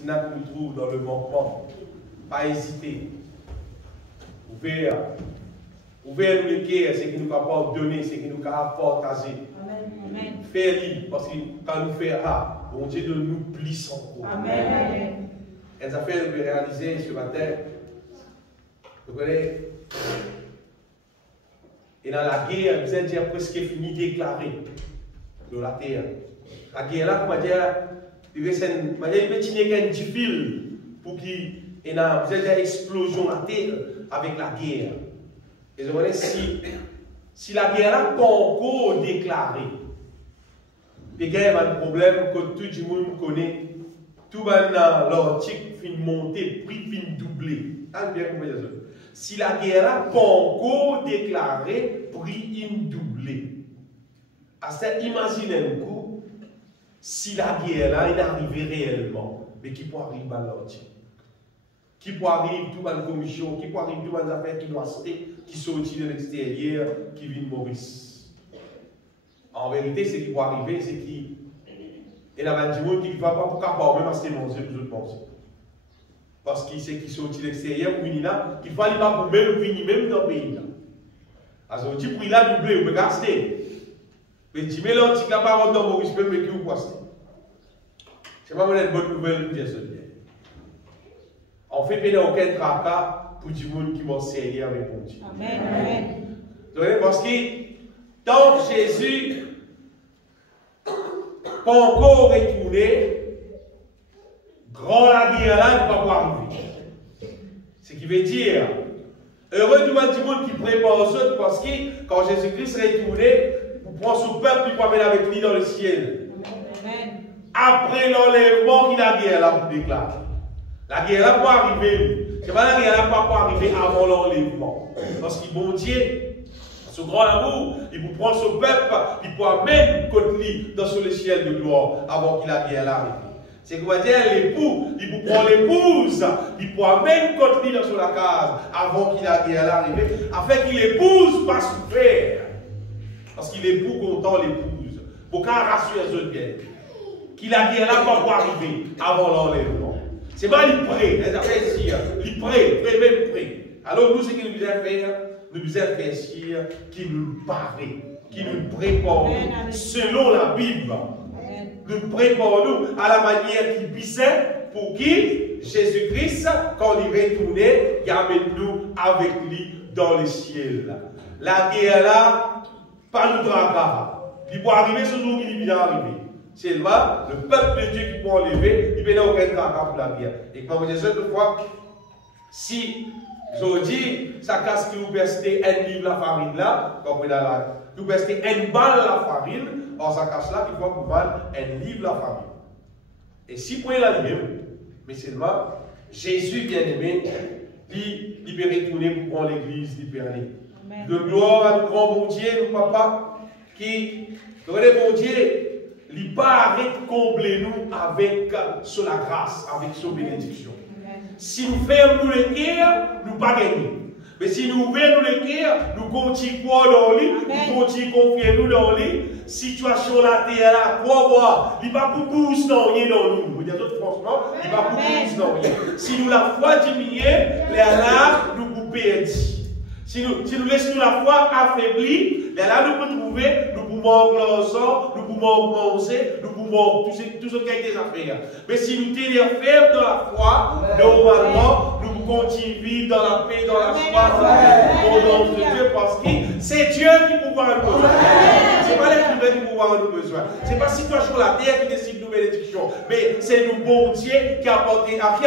si nous nous trouvons dans le manquement, pas hésiter. Ouvert le cœur, c'est qui nous capable de donner, c'est qui nous capable de partager. Amen. Faire-le, parce que quand nous faisons ça, bon Dieu de nous plie encore. Amen. Les affaires que nous réaliser ce matin, vous connaissez, et dans la guerre, vous êtes presque fini déclaré de la terre. La guerre là, comment dire, il y a une petite fil pour qu'il y ait une explosion de la terre avec la guerre. Et vous voyez, si la guerre là pas encore déclarée, il y a un problème que tout le monde connaît. Tout l'article fin monter, prix fin doublé. Si la guerre là pas encore déclarée, prix in doublé. Imaginez-vous si la guerre là est arrivée réellement, mais qui peut arriver à l'article. Qui peut arriver tout dans la commission, qui peut arriver tout dans les affaires qui doivent citer, qui sortent de l'extérieur, qui viennent Maurice. En vérité, ce qui peut arriver, c'est qu'il y a des gens qui ne vont pas pour capable, même parce que manger, les autres pensent. Parce qu'il sait qu'ils sortent de l'extérieur, pour venir là, qu'il ne fallait pas pour même venir même dans le pays là. Alors, on dit pour il a doublé, on peut gaster. Mais tu mets l'antique là, pas dans Maurice, mais qui vous passe. C'est pas une bonne nouvelle pour dire ça. On fait péter aucun tracas pour du monde qui m'enseigne avec mon Dieu. Amen. Parce que tant que Jésus pas encore retourné, grand la guerre là ne va pas arriver. Ce qui veut dire, heureux du monde qui prépare aux autres parce que quand Jésus-Christ est retourné, vous prenez son peuple et vous amène avec lui dans le ciel. Amen. Après l'enlèvement, il a la guerre là pour déclarer. La guerre là pas arriver. C'est pas la guerre là pas arriver avant l'enlèvement. Parce que bon Dieu, ce grand amour, il vous prend son peuple, il peut amener contre lui dans le ciel de gloire avant qu'il la guerre là arrive. C'est quoi dire l'époux, il vous prend l'épouse, il peut amener contre lui dans la case avant qu'il la guerre là arrive, afin qu'il épouse pas souffert. Parce qu'il époux content l'épouse. Pour qu'elle rassure les autres bien. Qu'il la guerre là pas arriver avant l'enlèvement. C'est pas les prêts, les affaires ici, les prêts, même prêts. Alors nous, ce qu'il nous a fait, nous nous avons fait ici, qui nous paraît, qui nous prépare selon la Bible. Nous préparons à la manière qu'il puissait pour qui Jésus-Christ, quand il est retourné, il amène nous avec lui dans le ciel. La guerre là, pas nous draguera. Il peut arriver ce jour qu'il vient arriver. C'est le peuple de Dieu qui peut enlever, il n'y a aucun tracas pour la guerre. Et comme je dis cette fois, si je dis, ça casse que vous pestez un livre la farine là, comme vous là, vous pestez un balle la farine, or ça casse là, il faut que vous valez un livre la farine. Et si vous prenez la livre, mais seulement, Jésus bien-aimé, il peut retourner pour prendre l'église, il peut aller. De gloire à notre grand bon Dieu, nos papa, qui, le bon Dieu, il pas arrête de combler nous avec sur la grâce, avec son bénédiction. Si nous fermons les cœurs, nous pas gagner. Mais si nous ouvrons les cœurs, nous continuons dans lui, nous continuons confier nous dans lui. Situation la terre là, quoi voir, il va pour pousse dans rien dans nous. Vous dites franchement, il va pour pousse dans rien. Si nous la foi diminue, là nous vous perdons. Si nous laissons la foi affaiblie, là nous pouvons trouver, nous pouvons l'ensemble, nous pouvons manger, nous pouvons tout ce qui a des affaires. Mais si nous tenons ferme dans la foi, normalement, nous continuons vivre dans la paix, dans la joie, dans la de Dieu, parce que c'est Dieu qui peut avoir besoin. Ce n'est pas les humains qui peuvent avoir besoin. Ce n'est pas la situation de la terre qui décide nos bénédictions, mais c'est le bon Dieu qui apporte à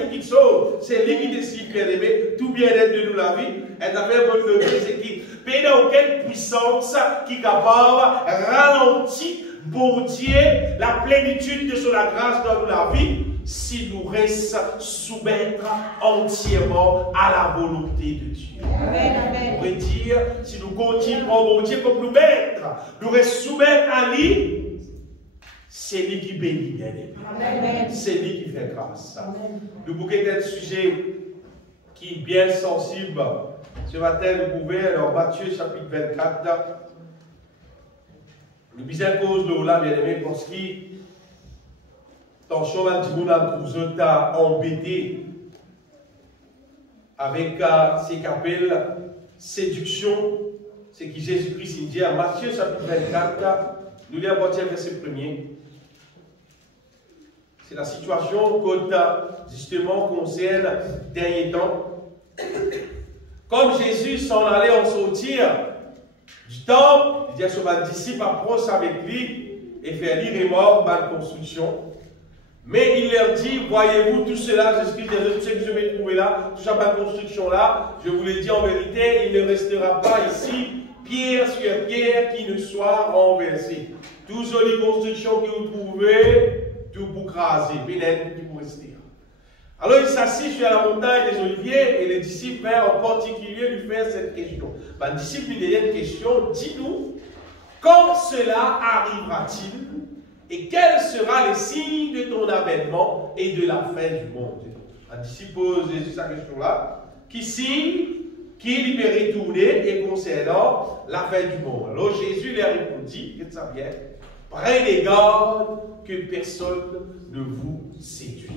tout qui sauve. C'est lui qui décide, bien aimé, tout bien-être de nous la vie. Et la vraie bonne nouvelle, c'est qu'il n'y a aucune puissance qui est capable de ralentir, bon Dieu, la plénitude de son grâce dans la vie, si nous restons soumettre entièrement à la volonté de Dieu. On pourrait dire, si nous continuons, bon Dieu, comme nous mettre, nous restons soumettre à lui, c'est lui qui bénit, bien aimé. C'est lui qui fait grâce. Nous pouvons être sujet qui est bien sensible. Ce matin, nous pouvons, alors Matthieu chapitre 24, nous disons à cause de là, bien aimé, parce que Attention, là, on a embêté avec ce qu'on appelle séduction. C'est que Jésus-Christ dit à Matthieu chapitre 24, nous lisons à verset 1er. C'est la situation qui justement concerne dernier temps. Comme Jésus s'en allait en sortir du temple, il dit à son disciple approche avec lui et fait lire et mort par construction. Mais il leur dit, voyez-vous tout cela, j'explique tout ce que je vais trouver là, tout ça par construction là, je vous le dis en vérité, il ne restera pas ici pierre sur pierre qui ne soit renversée. Tout jolie construction que vous trouvez, tout pour craser, peut-être qui pour rester. Alors il s'assit sur la montagne des Oliviers et les disciples en particulier lui font cette question. Les disciples lui disent une question, dis-nous, quand cela arrivera-t-il et quel sera le signe de ton avènement et de la fin du monde? Un disciple pose Jésus cette question-là, qui signe qui libérait tourner et concernant la fin du monde. Alors Jésus leur répondit, que ça vient, prenez garde que personne ne vous séduise.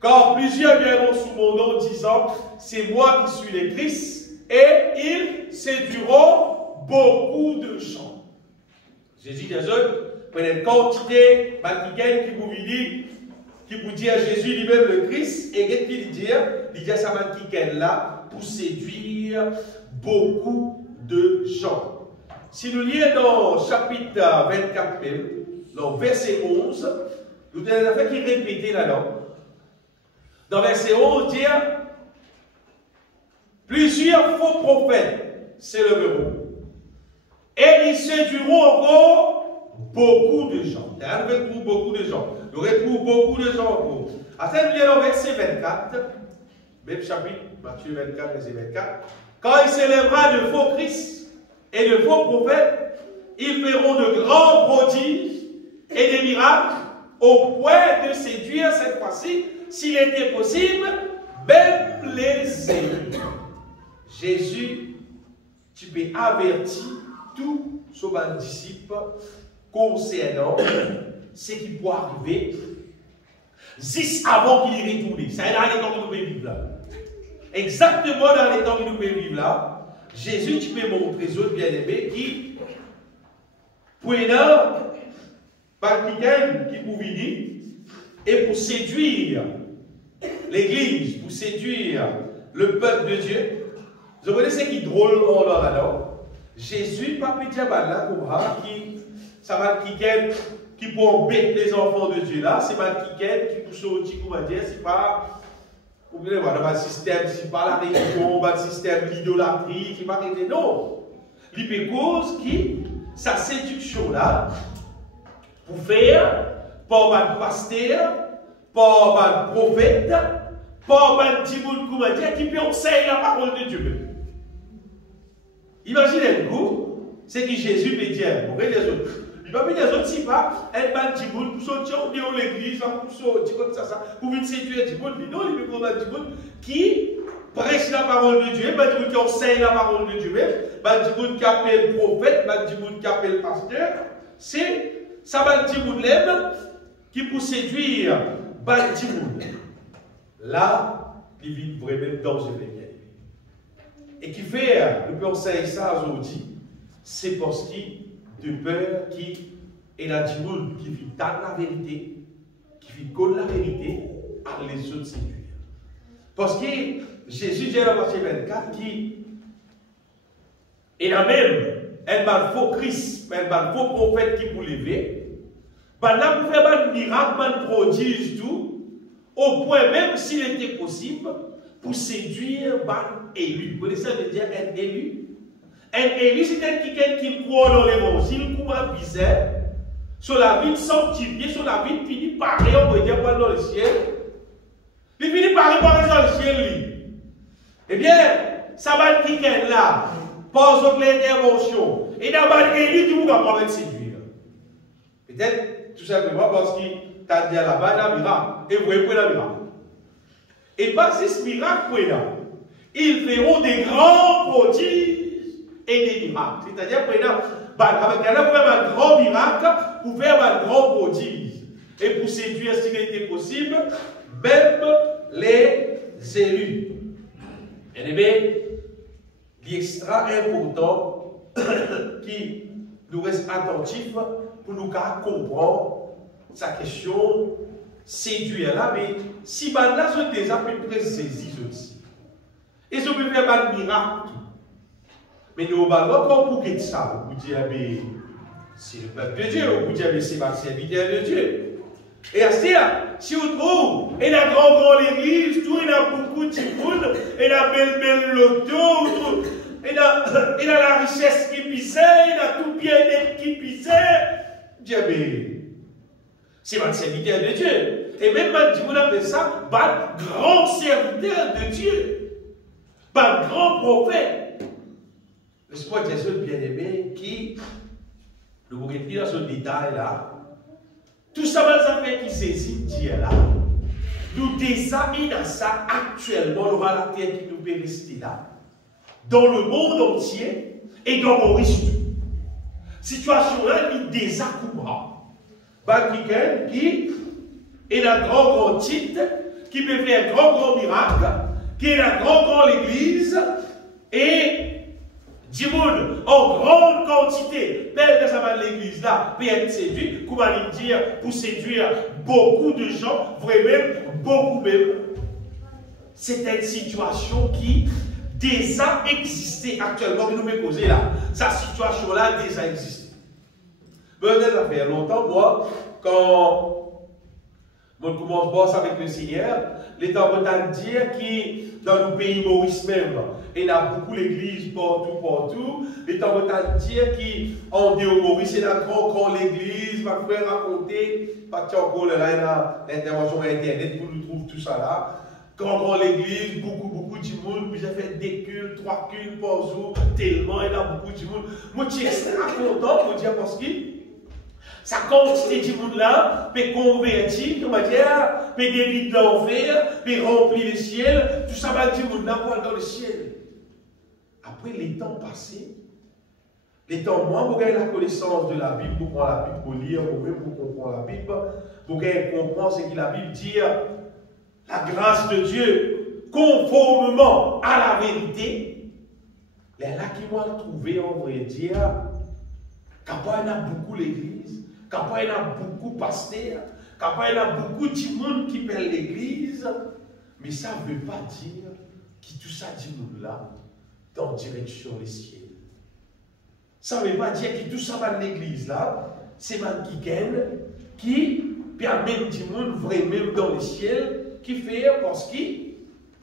Car plusieurs viendront sous mon nom disant, c'est moi qui suis le Christ, et ils séduiront beaucoup de gens. Jésus dit à eux, prenez une quantité, quelqu'un qui vous dit à Jésus lui-même le Christ, et qu'est-ce qu'il dit? Il dit à sa quelqu'un là, pour séduire beaucoup de gens. Si nous lisons dans chapitre 24, dans verset 11, nous avons un fait qui est répété là-dedans. Dans verset 11, dit plusieurs faux prophètes s'élèveront et ils séduiront encore beaucoup de gens. On retrouve beaucoup de gens. On retrouve beaucoup de gens encore. Attends, nous lisons dans verset 24, même chapitre, Matthieu 24, verset 24. Quand il s'élèvera de faux Christ et de faux prophètes, ils feront de grands prodiges et des miracles au point de séduire cette fois-ci, s'il était possible, même les élus. Jésus, tu peux avertir tous ses disciples concernant ce qui peut arriver juste avant qu'il y retourne. Ça est dans les temps que nous pouvons vivre là. Exactement dans les temps que nous pouvons vivre là, Jésus, tu peux montrer aux autres bien-aimés qui, pour quelqu'un qui pouvait dire, et pour séduire l'Église, pour séduire le peuple de Dieu. Vous connaissez qui drôle là-dedans? Jésus, pas petit là, ça va qui pour embêter les enfants de Dieu là, c'est pas qui pour sortir, comment dire, c'est pas. Vous voulez voir, dans le système, c'est pas la religion, le système l'idolâtrie, c'est pas rien, non. Il cause qui, sa séduction là, pour faire, par un pasteur, par un prophète, par un petit monde, comment dire, qui peut enseigner la parole de Dieu. Imaginez-vous, c'est que Jésus peut dire, pour les autres. Il va dire les autres, si pas, un petit monde, pour sortir de l'église, pour sortir comme ça, pour venir séduire un petit monde, non, il veut un petit monde qui prêche la parole de Dieu, un petit monde qui enseigne la parole de Dieu, un petit monde qui appelle prophète, un petit monde qui appelle pasteur, c'est ça, un petit monde qui pour séduire un petit monde. Là, il vit vraiment dangereux. Et qui fait, le peut enseigner ça aujourd'hui, c'est parce qu'il de peur qui est la djimoun qui vit dans la vérité, qui vit contre la vérité, à les autres séduire. Parce que Jésus dit dans Matthieu 24 qui est la même, elle va le faux Christ, elle va le faux prophète qui vous lever, là pour faire un miracle, un prodige, tout, au point même s'il était possible, pour séduire un élu. Vous connaissez ça veut dire un élu? Un élu, c'est quelqu'un qui croit dans l'évangile, qui croit bizarre, sur la vie sanctifiée, sur la vie finit par aller, on va dire, dans le ciel. Il finit par aller dans le ciel, lui. Eh bien, ça va être quelqu'un là, pose l'intervention. Et d'abord, l'élu, tu ne vas pas séduire. Peut-être, tout simplement, parce qu'il t'a dit là-bas, un miracle. Et vous voyez, un miracle. Et pas si ce miracle, ils verront des grands prodiges et des miracles. C'est-à-dire, par exemple, avec un grand miracle, pour faire un grand prodige. et pour séduire s'il était possible, même les élus. Bien aimé, il est extra important qui nous reste attentif pour nous comprendre sa question séduire là, mais si là je déjà à peu près saisi aussi. Et je peux faire un miracle. Mais nous allons encore pour que ça, vous dire, c'est le peuple de Dieu, vous dire, c'est ma serviteur de Dieu. Et à ce moment, si vous trouvez, il y a grand l'église, tout, il y a beaucoup de monde, il y a belle loto, il y a la richesse qui pissait, il y a tout bien-être qui pissait. Dieu, c'est ma serviteur de Dieu. Et même si vous appelez ça, grand serviteur de Dieu, grand prophète. Laisse-moi dire ce bien-aimé qui, nous vous retenir dans ce détail là, tout ça va faire qui saisit Dieu là. Nous désaminons ça actuellement, on aura la terre qui nous peut rester là, dans le monde entier et dans Maurice. Situation là, il désaccoumera. Quelqu'un qui est un grand titre, qui peut faire un grand miracle, qui est la grande l'église, et du monde en grande quantité, même que ça va de l'église là, peut être séduit, comment dire, pour séduire beaucoup de gens, vraiment, beaucoup même. C'est une situation qui déjà existé actuellement, que nous me posons là. Cette situation-là déjà existe. Peut-être ça fait longtemps, moi, quand je commence à bosser avec le Seigneur, l'État va dire que dans le pays Maurice même, il y a beaucoup d'églises partout. L'État va dire qu'en dehors Maurice, il y a grand l'église, ma frère raconter, pas que encore là, il y a l'intervention internet pour nous trouver tout ça là. Grand l'église, beaucoup de monde, puis j'ai fait 2 cultes, 3 cultes par jour, tellement il y a beaucoup de monde. Moi, je suis extrêmement content pour dire parce que sa quantité de monde là peut convertir, on va dire, peut éviter l'enfer, peut remplir le ciel, tout ça va dire monde là pour aller dans le ciel. Après les temps passés, les temps moins, vous avez la connaissance de la Bible, vous prenez la Bible pour lire, vous-même vous comprenez la Bible, vous comprenez ce que la Bible dit, la grâce de Dieu, conformément à la vérité, les là qui vont trouver, on va dire, qu'il y a beaucoup l'église, qu'il y a beaucoup de pasteurs, qu'il y a beaucoup de monde qui pèle l'église, mais ça ne veut pas dire que tout ça dit nous là, dans direction les ciels. Ça ne veut pas dire que tout ça va de l'église là, c'est man qui gagne, qui permet du monde vraiment dans les ciels, qui fait parce que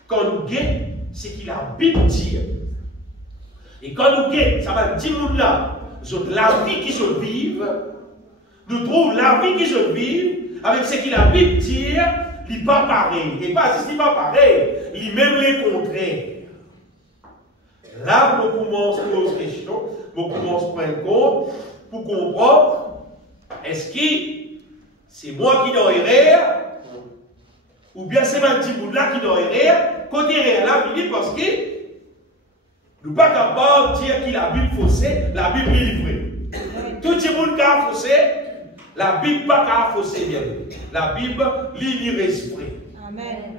quand nous gagnons, c'est qu'il a la Bible dit. Et quand nous gagnons, ça va dire nous là, la vie qui se vive, nous trouvons la vie qui se vive avec ce qu'il a la Bible dit, il n'est pas pareil. Et pas juste il n'est pas pareil, il même les contraires. Là, on commence à poser des questions, on commence à prendre compte pour comprendre est-ce que c'est moi qui dois errer ou bien c'est ma petit bout là qui doit errer, côté errer là, parce que nous ne sommes pas capables de dire que la Bible faussée, la Bible est livrée. Tout le monde qui a faussé, la Bible pas qu'à faussé bien. La Bible livre esprit. Amen.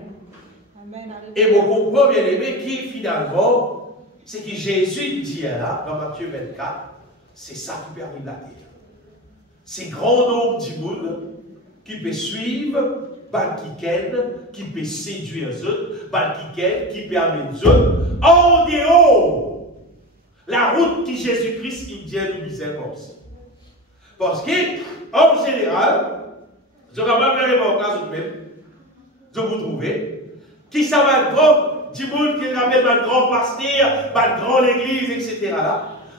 Amen. Et vous comprenez bien aimé qui finalement, c'est que Jésus dit là, dans Matthieu 24, c'est ça qui permet la terre. C'est grand nombre du monde qui peut suivre, qui peut séduire les autres, qui peut amener les autres, en dehors la route que Jésus-Christ il dit nous miséricorde. Parce que, en général, je ne vais pas faire remarquer vous-même, je vous trouver, qui ça va grand, du monde qui appelle un grand pasteur, une grande église, etc.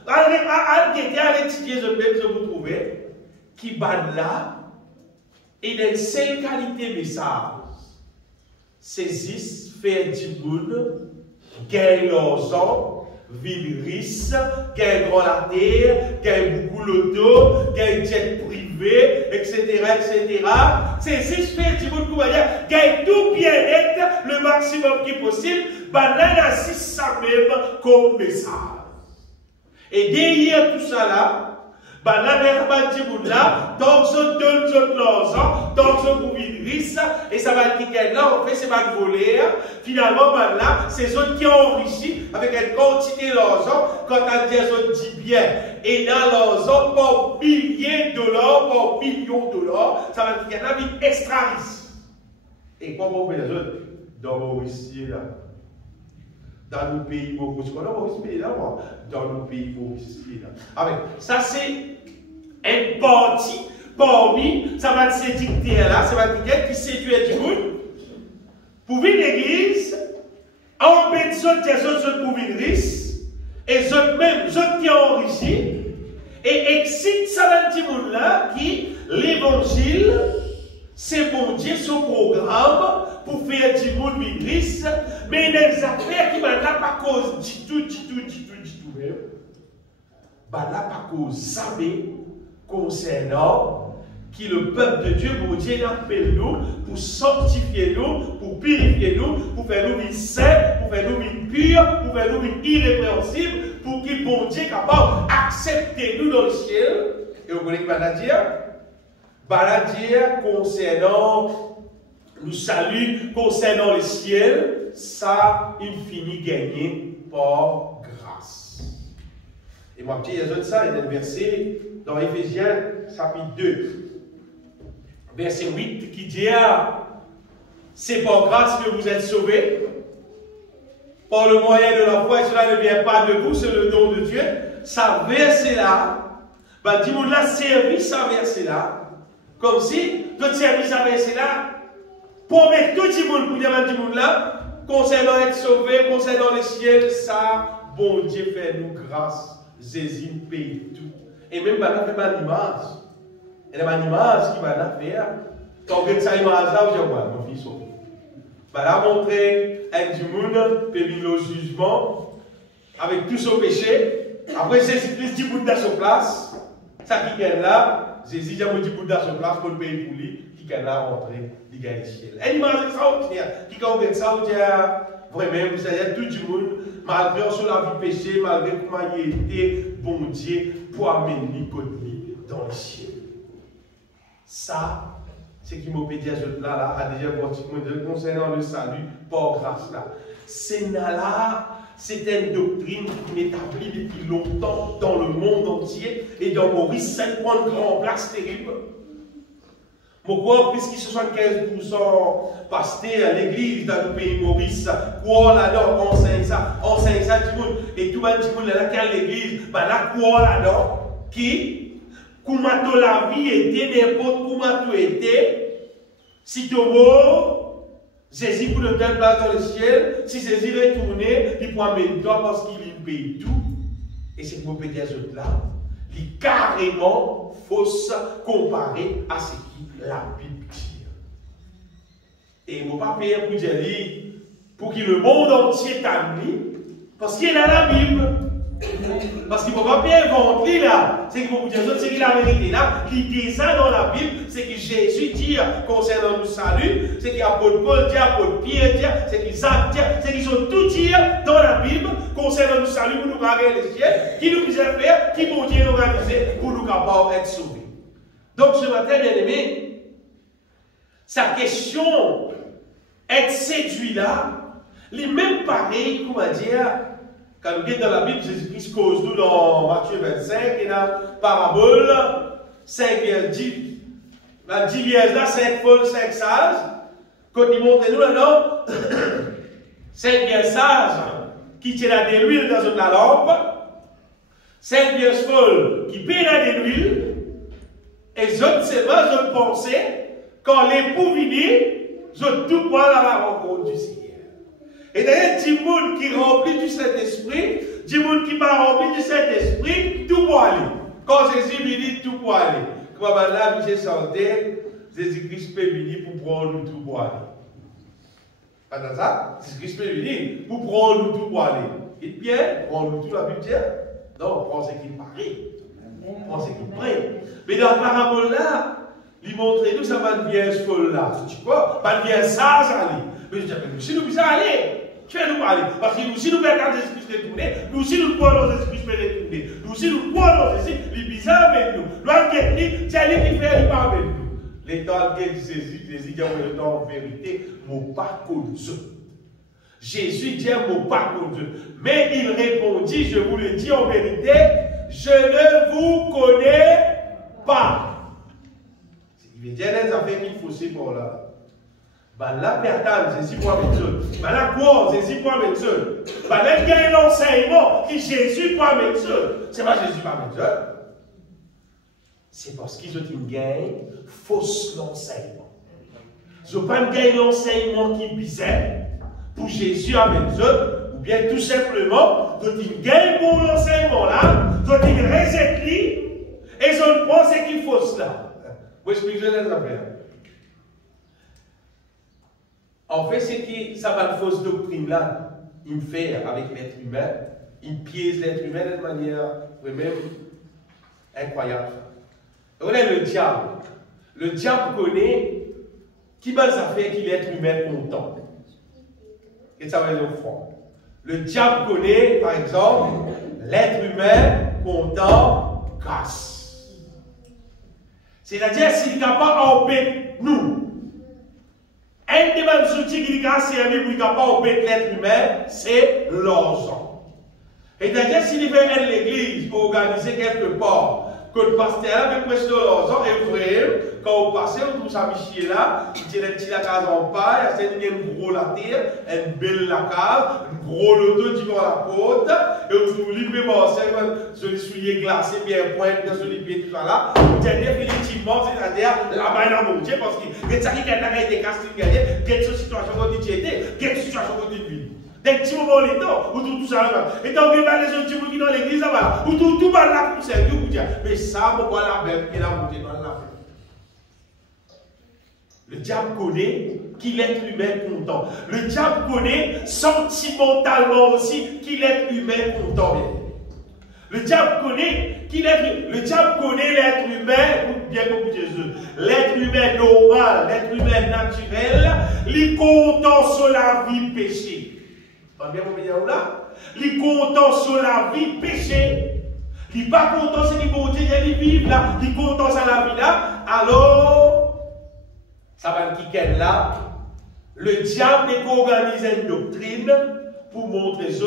Allez étudier je vous trouver, qui va là, et dans cette qualité message, saisissent, faire du monde, gagnent l'argent, vivent riches, gagnent grand la terre, gagnent beaucoup l'auto, gagnent jet privé, etc. Saisissent, faire du monde, gagnent tout bien-être, le maximum qui est possible, là, assiste ça même comme message. Et derrière tout ça là, Ben là, les rabbins là, donc je donne l'argent, donc je vous risque, et ça va dire que là, en fait, c'est pas voler. Finalement, ben là, c'est eux qui ont enrichi avec une quantité d'argent, quand on dit eux dit bien, et dans l'argent, par milliers de dollars, par millions de dollars, ça va dire qu'il y a une vie extra riche. Et comment on fait les autres? Dans Maurice, là. Dans nos pays, Maurice, dans nos pays, Maurice, là. Ah ben, ça c'est une partie parmi, ça va être ces dictées-là, ça va être quelqu'un qui séduit du monde pour venir l'église, empêcher des autres pour venir riche, et eux même, eux qui ont enrichi, et excite ça va être du monde là qui, l'évangile, c'est mon Dieu, son programme pour faire du monde riche, mais les affaires qui m'en a pas cause du tout, bah là, pas cause jamais concernant qui le peuple de Dieu, mon Dieu, appelle nous pour sanctifier nous, pour purifier nous, pour faire nous une sainte, pour faire nous une pure, pour faire nous une irrépréhensible, pour qu'il, mon Dieu, capable d'accepter nous dans le ciel. Et vous connaissez quoi la dire? La dire concernant le salut, concernant le ciel, ça, il finit gagné par grâce. Et moi, petit, il y a ça, il y a un verset dans Éphésiens, chapitre 2, verset 8, qui dit c'est par grâce que vous êtes sauvés, par le moyen de la foi, et cela ne vient pas de vous, c'est le don de Dieu. Ça verset-là, ben, dis-moi là, servi ça verset-là, comme si tout service ça verset-là, pour mettre tout le monde, pour dire à tout le monde là, concernant être sauvé, concernant le ciel, ça, bon Dieu fait nous grâce, Jésus paye tout. Et même, ben, là, fait pas d'image. Et la image qui va faire, quand on regarde cette image-là, vous dites, ouais, mon fils sauvé. Ben là, montrer un du monde, peut venir au jugement, avec tout son péché. Après, Jésus-Christ dit Bouddha sur place. Ça qui est là, Jésus dit Bouddha sur place pour le payer pour lui, qui est là rentrer, il gagne le ciel. Une image extraordinaire, qui quand on regarde ça, on dit, vraiment, vous savez, tout le monde, malgré sur la vie péché, malgré comment il était, bon Dieu, pour amener Nicodie dans le ciel. Ça, c'est qui m'a dit là, a déjà concernant le salut par grâce là. C'est là, c'est une doctrine qui est établie depuis longtemps dans le monde entier et dans Maurice, ça prend une grande place terrible. Pourquoi? Puisque 75% pasteur à l'église dans le pays Maurice, quoi là-dedans, enseigne ça du monde. Et tout le monde là, qui est l'église, bah là, quoi là-dedans, qui comment la vie était, n'importe comment tout était, si tu veux, Jésus pour le donner place dans le ciel, si Jésus retourné, il prend même toi parce qu'il paye tout. Et c'est pour péter ce là, il est carrément fausse comparé à ce que la Bible dit. Et il ne faut pas payer pour dire, pour que le monde entier t'amène, parce qu'il est dans la Bible. Parce qu'il ne faut pas bien inventer là. C'est qu'il faut vous dire, c'est que la vérité là, l'idée ça dans la Bible, c'est que Jésus dit concernant le salut, c'est qu'il y a Paul dit, Paul Pierre dit, c'est qu'ils Jacques dit, c'est qu'ils ont tout dit dans la Bible concernant le salut pour nous gagner le ciel, qui nous disait faire, qui vont Dieu nous organiser pour nous capables d'être sauvés. Donc ce matin, bien aimé, sa question, être séduit là, les mêmes pareils, comment dire, quand nous regardons dans la Bible, Jésus-Christ cause nous dans Matthieu 25, et dans la parabole, 5 vers 10, la 10 vers là, 5 folles, 5 sages, quand il montre nous là, 5 vers sages, qui tiennent de l'huile dans une lampe, 5 vers folles, qui payent de l'huile, et les autres, c'est pas une pensée, quand l'époux vient, ils ont tout pour à la rencontre du Seigneur. Et d'ailleurs, du monde qui remplit du Saint-Esprit, du monde qui va remplir du Saint-Esprit, tout pour aller. Quand Jésus vient, tout pour aller. Comme là, j'ai chanté, Jésus-Christ peut venir pour prendre nous tout pour aller. Pas ça? Jésus-Christ peut venir pour prendre nous tout pour aller. Et bien, prendre nous tout la Bible dit. Non, prends ce qu'il paraît. Prends ce qu'il paraît. Mais dans la parabole là, il montre nous ça va une vierge folle là. Tu vois? Pas une vierge sage aller. Mais je dis, si nous puissions aller. Tu vas nous parler. Parce que nous, si nous regardons Jésus-Christ retourner, nous, si nous croyons Jésus-Christ retourner, nous, si nous croyons Jésus, il est bizarre avec nous. Nous, c'est lui qui fait, il parle avec nous. L'état de Jésus, Jésus dit en vérité, mon pas contre Dieu. Jésus dit mon pas contre Dieu. Mais il répondit, je vous le dis en vérité, je ne vous connais pas. Il veut dire les affaires qu'il faut c'est pour là. Bah là, personne, Jésus pour avec Dieu. Bah là, quoi, Jésus pour avec Dieu. Bah là, il y a l'enseignement qui Jésus pour avec Dieu. C'est pas Jésus pour avec Dieu. C'est parce qu'ils ont une gagne fausse l'enseignement. Ils n'ont pas gagné l'enseignement qui bizarre pour Jésus avec Dieu, ou bien tout simplement, ils ont une gagne pour l'enseignement là, ils ont une recette et ils ont pensé qu'il faut cela. Vous expliquez les affaires. En fait, c'est que ça va une fausse doctrine là, il fait avec l'être humain, il piège l'être humain d'une manière vraiment incroyable. On est le diable. Le diable connaît qui va faire qu'il est l'être humain content. Et ça va être au fond. Le diable connaît, par exemple, l'être humain content grâce. C'est-à-dire, s'il n'a pas embêté nous, un des mêmes outils qu'il a servi pour ne pas embêter l'être humain, c'est l'argent. C'est-à-dire, s'il fait l'église organiser quelque part, que le pasteur avait presque l'argent et frère, quand on passait, on trouve sa michier là, il tient un petit la case en paille, il y a une gros la terre, une belle la case, un gros loto qui va à la côte, et on trouve librement, sur les souliers glacés, bien pointés, sur les pieds, tout ça là, on tient définitivement, c'est-à-dire la main dans mon Dieu, parce que ça qui a été cassé, il y a une situation qu'on dit, il y a une situation qu'on dit, des petits moments les temps, où tout ça là, et donc il y a des gens qui sont dans l'église là, où tout va là pour servir, pour dire, mais ça, pourquoi la belle qui est là montée dans la vie. Le diable connaît qu'il est humain content. Le diable connaît sentimentalement aussi qu'il est humain content. Le diable connaît l'être humain, bien comme Jésus, l'être humain normal, l'être humain naturel, il est content sur la vie péché. Bien mon là, il est content sur la vie péché. Il n'est pas content sur les bon Dieu, il vit là, il est content sur la vie là. Alors, ça va me là. Le diable n'est qu'organiser une doctrine pour montrer ça.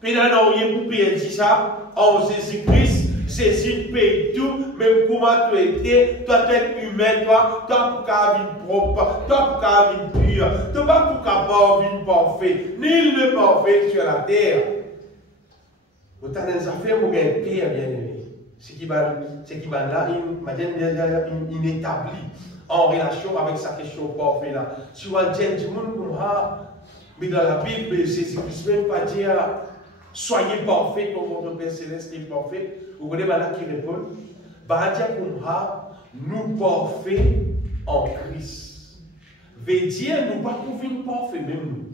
Puis là, non, il pour payer ça en Jésus-Christ. Jésus paye tout, même comment tu étais, toi tu es humain, toi pour qu'à vie propre, toi pour qu'à vie pure, toi pas pour qu'à pas vie parfait, nul ne parfait sur la terre. Autant des affaires pour gagner pire, bien aimé. Ce qui va là, il établit en relation avec sa question parfaite là. Tu vas dire du monde comme mais dans la Bible, Jésus-Christ même pas dire. Soyez parfaits comme votre Père Céleste est parfait. Vous voyez là qui répond. Nous parfaits en Christ. Veut dire, nous pas trouver parfait même nous.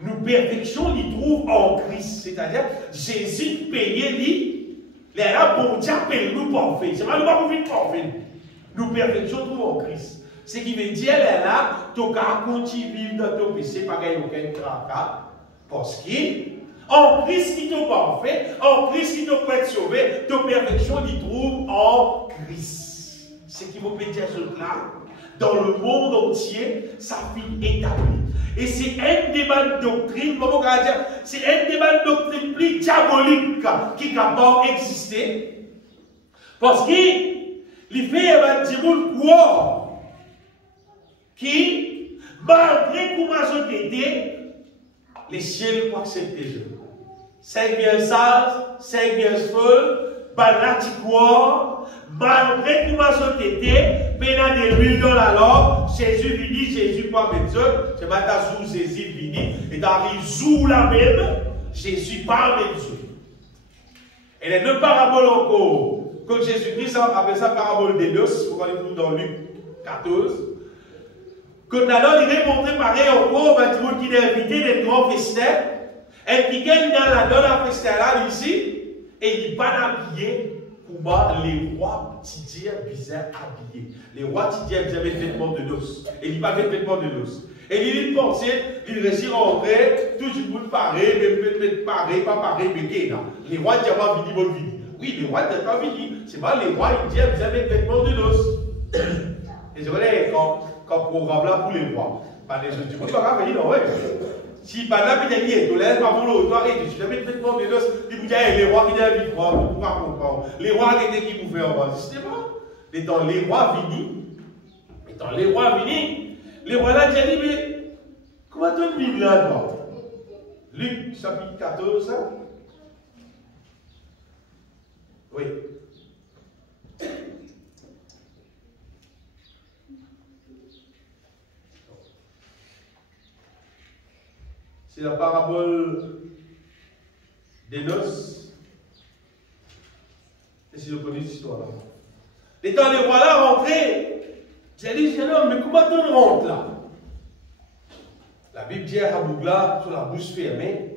Nous perfection, nous trouve en Christ. C'est-à-dire, Jésus payé lui. Les là, bon Dieu appelle nous parfaits. C'est pas nous pas trouver parfait. Nous perfection trouve en Christ. Ce qui veut dire, les là, tu as continué dans ton péché, pas gagner aucun tracas. Parce que en Christ qui te parfait, en Christ qui te peut être sauvé, ta perfection l'y trouve en Christ. Ce qui vous peut dire cela, dans le monde entier, ça fait établi. Et c'est un débat de doctrine, comment on va dire, c'est un débat de doctrine plus diabolique qui est capable d'exister. Parce qu'il fait un petit monde quoi qui, malgré comment je t'étais, les ciels pour accepter Dieu. C'est bien sage, c'est bien seul, banatiquois, malgré comment je t'étais, mais dans des l'huile dans la langue, Jésus vini, Jésus pas avec Dieu, c'est pas ta sous Jésus vini, et dans les la même, Jésus pas avec Dieu. Et les deux paraboles encore, que Jésus-Christ appelle ça parabole des noces, vous allez trouver dans Luc 14. Que alors il est montré pareil encore, ben, tout le monde qui est invité des grands festins, et qui gagne dans la festin là, ici, et il n'est pas habillé comme les rois tidiens bizarres habillés. Les rois tidiens, ils avaient des vêtements de noces. Et il n'y a pas de vêtements de noces. Et il pensait, il réussit à rentrer, tout le monde pareil, mais pareil, pas pareil, mais qui est là. Les rois disent pas vini, bon vini. Oui, les rois disent pas vini. C'est pas les rois, ils disent, vous avez des vêtements de noces. Et je voulais, quand programme là pour les rois, bah, les autres du monde, pas venir, non, ouais. Si par là, il y a des là, par contre, toi, tu n'as pas de vêtements de noces, ils vous disent, les rois qui viennent vivre, pourquoi comprendre. Les rois qui étaient qui vous font, on va dire, c'est pas. Étant les rois finis, les rois là, j'ai dit, mais comment tu vis là-dedans? Luc, chapitre 14, ça? Oui. C'est la parabole des noces. Et si je connais cette histoire-là. Étant les rois là rentrés, j'ai dit, jeune homme, mais comment tu rentres là? La Bible dit à Bougla, sur la bouche fermée,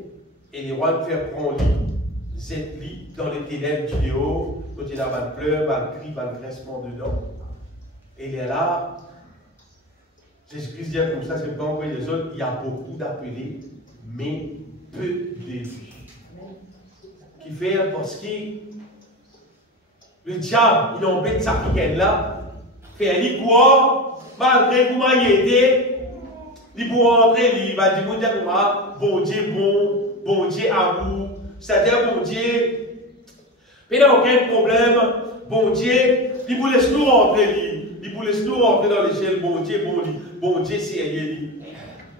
et les rois faire prendre lit dans les ténèbres du Léo, quand il y a un pleur, un cri, un grincement dedans. Et il est là, Jésus-Christ dit comme ça, c'est pas envoyer les autres, il y a beaucoup d'appelés, mais peu d'élus. Qui fait parce que le diable, il embête sa piquette là, fait un lit quoi, malgré comment il était, il peut rentrer, il va dire, bon Dieu bon, bon Dieu amour, c'est-à-dire bon Dieu, il n'a aucun problème, bon Dieu, il vous laisse nous rentrer, il vous laisse nous rentrer dans l'échelle, bon Dieu, c'est rien.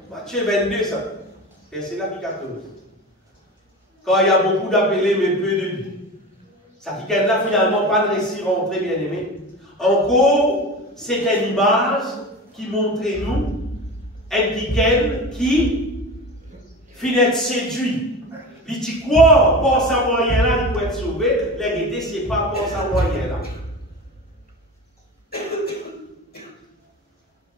Matthieu 22, ça, verset 14. Quand il y a beaucoup d'appelés, mais peu de lui. Ça qui gagne là finalement pas de récit rentré, bien aimé. Encore, c'est une image qui montre nous un qui finit séduit. Il dit quoi? Pense à moyen là, il peut être sauvé. La vérité, c'est pas pense à moyen là.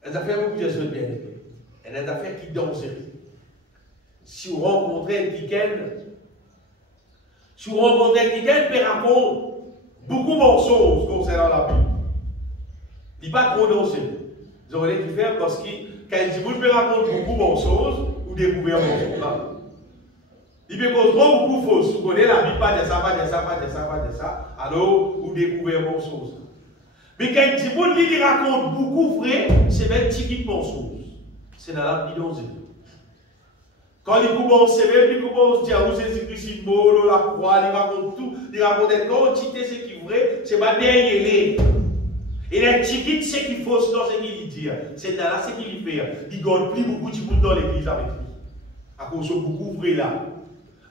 Elle a fait beaucoup de choses bien aimées. Elle a fait qui dangerait. Si vous rencontrez un si vous rencontrez quelqu'un, il peut raconter beaucoup de choses concernant la Bible. Il n'est pas trop dansé. Vous aurez dû faire parce que quand il dit, vous pouvez raconter beaucoup de choses, vous découvrez un mensonge. Il peut causer beaucoup de fausses. Vous connaissez la Bible, pas de ça, pas de ça, pas de ça, pas de ça. Alors, vous découvrez un mensonge. Mais quand il dit, vous il raconte beaucoup de vrai, c'est même petit mensonge. C'est dans la Bible. Quand il commence à s'élever, il commence à dire, vous Jésus-Christ, la croix, il raconte tout, il raconte une quantité, ce qui est vrai, c'est pas derrière les. Et les tickets, c'est qu'il faut dans ce qu'il dit. C'est là ce qu'il fait. Il ne gagne plus beaucoup de monde dans l'église avec lui. À cause de beaucoup vrai là.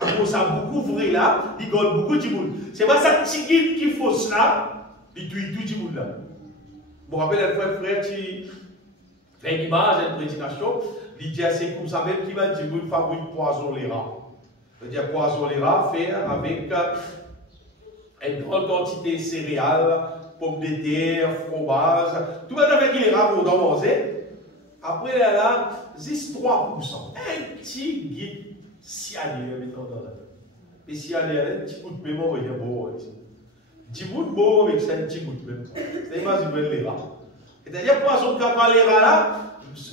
À cause de beaucoup vrai là, il gagne beaucoup de monde. C'est pas ça ticket qui fausse là, il tue tout le monde là. Je me rappelle un frère qui fait une image, une prédication. Il dit c'est comme ça même qu'il va dire qu'il fabrique poison les rats. C'est-à-dire poison les rats, faire avec une grande quantité de céréales, pommes de terre, fromage, tout le monde avec les rats vont manger. Après là, juste 3%. Un petit guide cyanure mettons dans la tête. Et cyanure, un petit coup de mémoire, il y a beau. 10 bouts de beau avec ça, un petit coup de mémoire. C'est pas si les rats. C'est-à-dire poison quand les rats là,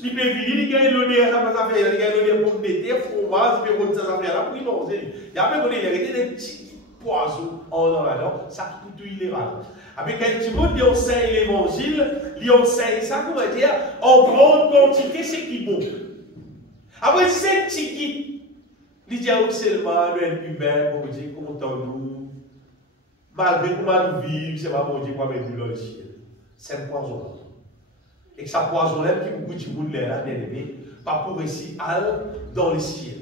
il peut venir, il gagne l'honneur, ça va faire, il gagne l'honneur pour mettre fromage, il peut prendre ça faire là pour y manger. Il y a même qu'on est arrêté des petits poisons en dans la langue, ça tout il est rare. Avec un petit mot, il enseigne l'évangile, il enseigne ça, comment dire, en grande quantité, c'est qui bon. Après, si c'est un petit qui, il dit seulement, l'être humain, pour dire, content nous, malgré comment nous vivons, c'est pas bon Dieu, quoi, mettre dans le ciel. C'est un poison. Et que ça poison-là qui beaucoup de monde là, bien aimé, pas pour ici, dans le ciel.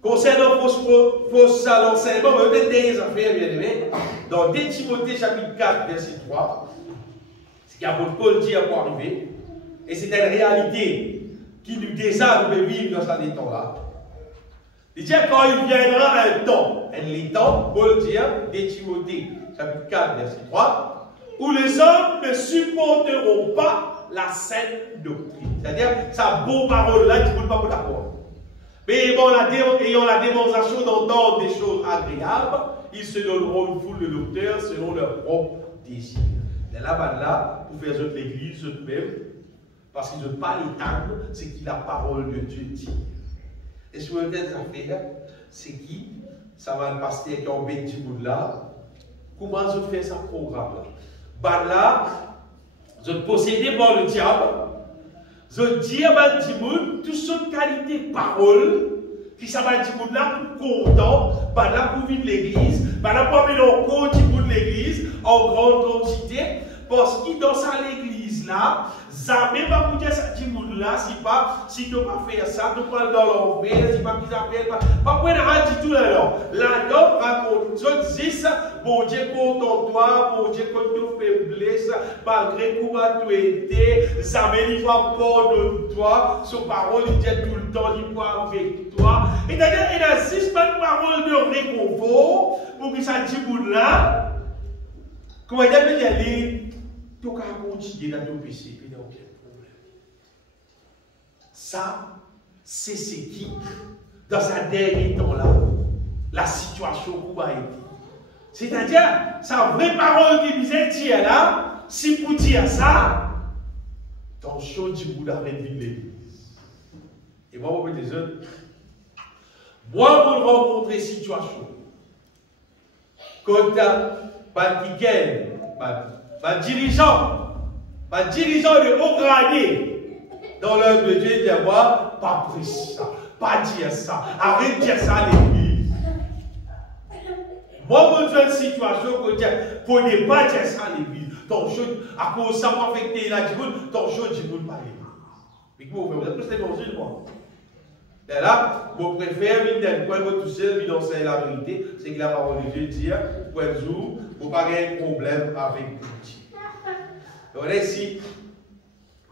Concernant l'enseignement, peut-être des affaires, bien aimé, dans 2 Timothée chapitre 4, verset 3, ce qu'apôtre Paul dit à quoi arriver, et c'est une réalité qui nous désarme de vivre dans ce temps-là. Il dit quand il viendra un temps, les temps, Paul dit, 2 Timothée chapitre 4, verset 3, où les hommes ne supporteront pas la saine doctrine. C'est-à-dire, sa bonne parole-là, tu ne peux pas vous d'accord. Mais bon, ayant la démonstration d'entendre des choses agréables, ils se donneront une foule de docteurs selon leur propre désir. Et là-bas, pour faire l'église eux-mêmes, Parce qu'ils ne veulent pas l'étendre, c'est qui la parole de Dieu dit. Et sur une telle affaire, c'est qui? Ça va le pasteur qui a embêté du monde là. Comment je fais ce programme là? Bah là, je possédé par le diable. Je dis à du monde, toute cette qualité de parole, qui ça va du monde là pour content, bah là pour vivre l'église, bah là pour venir en compte du monde de l'église en grande quantité, parce qu'il dans sa l'église là, jamais va pour dire ça du monde là, si tu ne pas faire ça, tu prends dans l'envers, si pas qu'ils appellent, pas pour rien du tout là. Là-dedans, raconte, je dis ça, bon Dieu content toi, bon Dieu contre nos faiblesses, malgré comment tu étais, jamais il va pardonner toi, son parole il dit tout le temps, il va avec toi. Et d'ailleurs, il a 6 paroles de réconfort pour que ça dit monde là, comment il appelle y aller, tu vas continuer dans ton péché, il n'y a aucun problème. Ça, c'est ce qui, dans sa dernier temps là, la situation où a été. C'est-à-dire, sa vraie parole qui disait, tiens là, si pour dire ça, ton chaud du bout d'arrêt de l'église. Et moi, vous des autres, moi, pour rencontrer situation, quand dirigeant de haut gradé dans l'œuvre de Dieu, il dit moi, pas prêcher ça, pas dire ça, arrête de dire ça à l'église. Moi, je veux une situation pour ne pas dire ça à l'église. Ton chose, à cause de ça, pas affecter la diboule, ton chose, diboule pas l'église. Mais comment vous faites? Vous êtes tous l'évangile, moi. Et là, je préfère venir point tout seul, venir enseigner la vérité, c'est que la parole de Dieu dit, point de jour, vous n'avez pas de problème avec Dieu. Donc là, ici,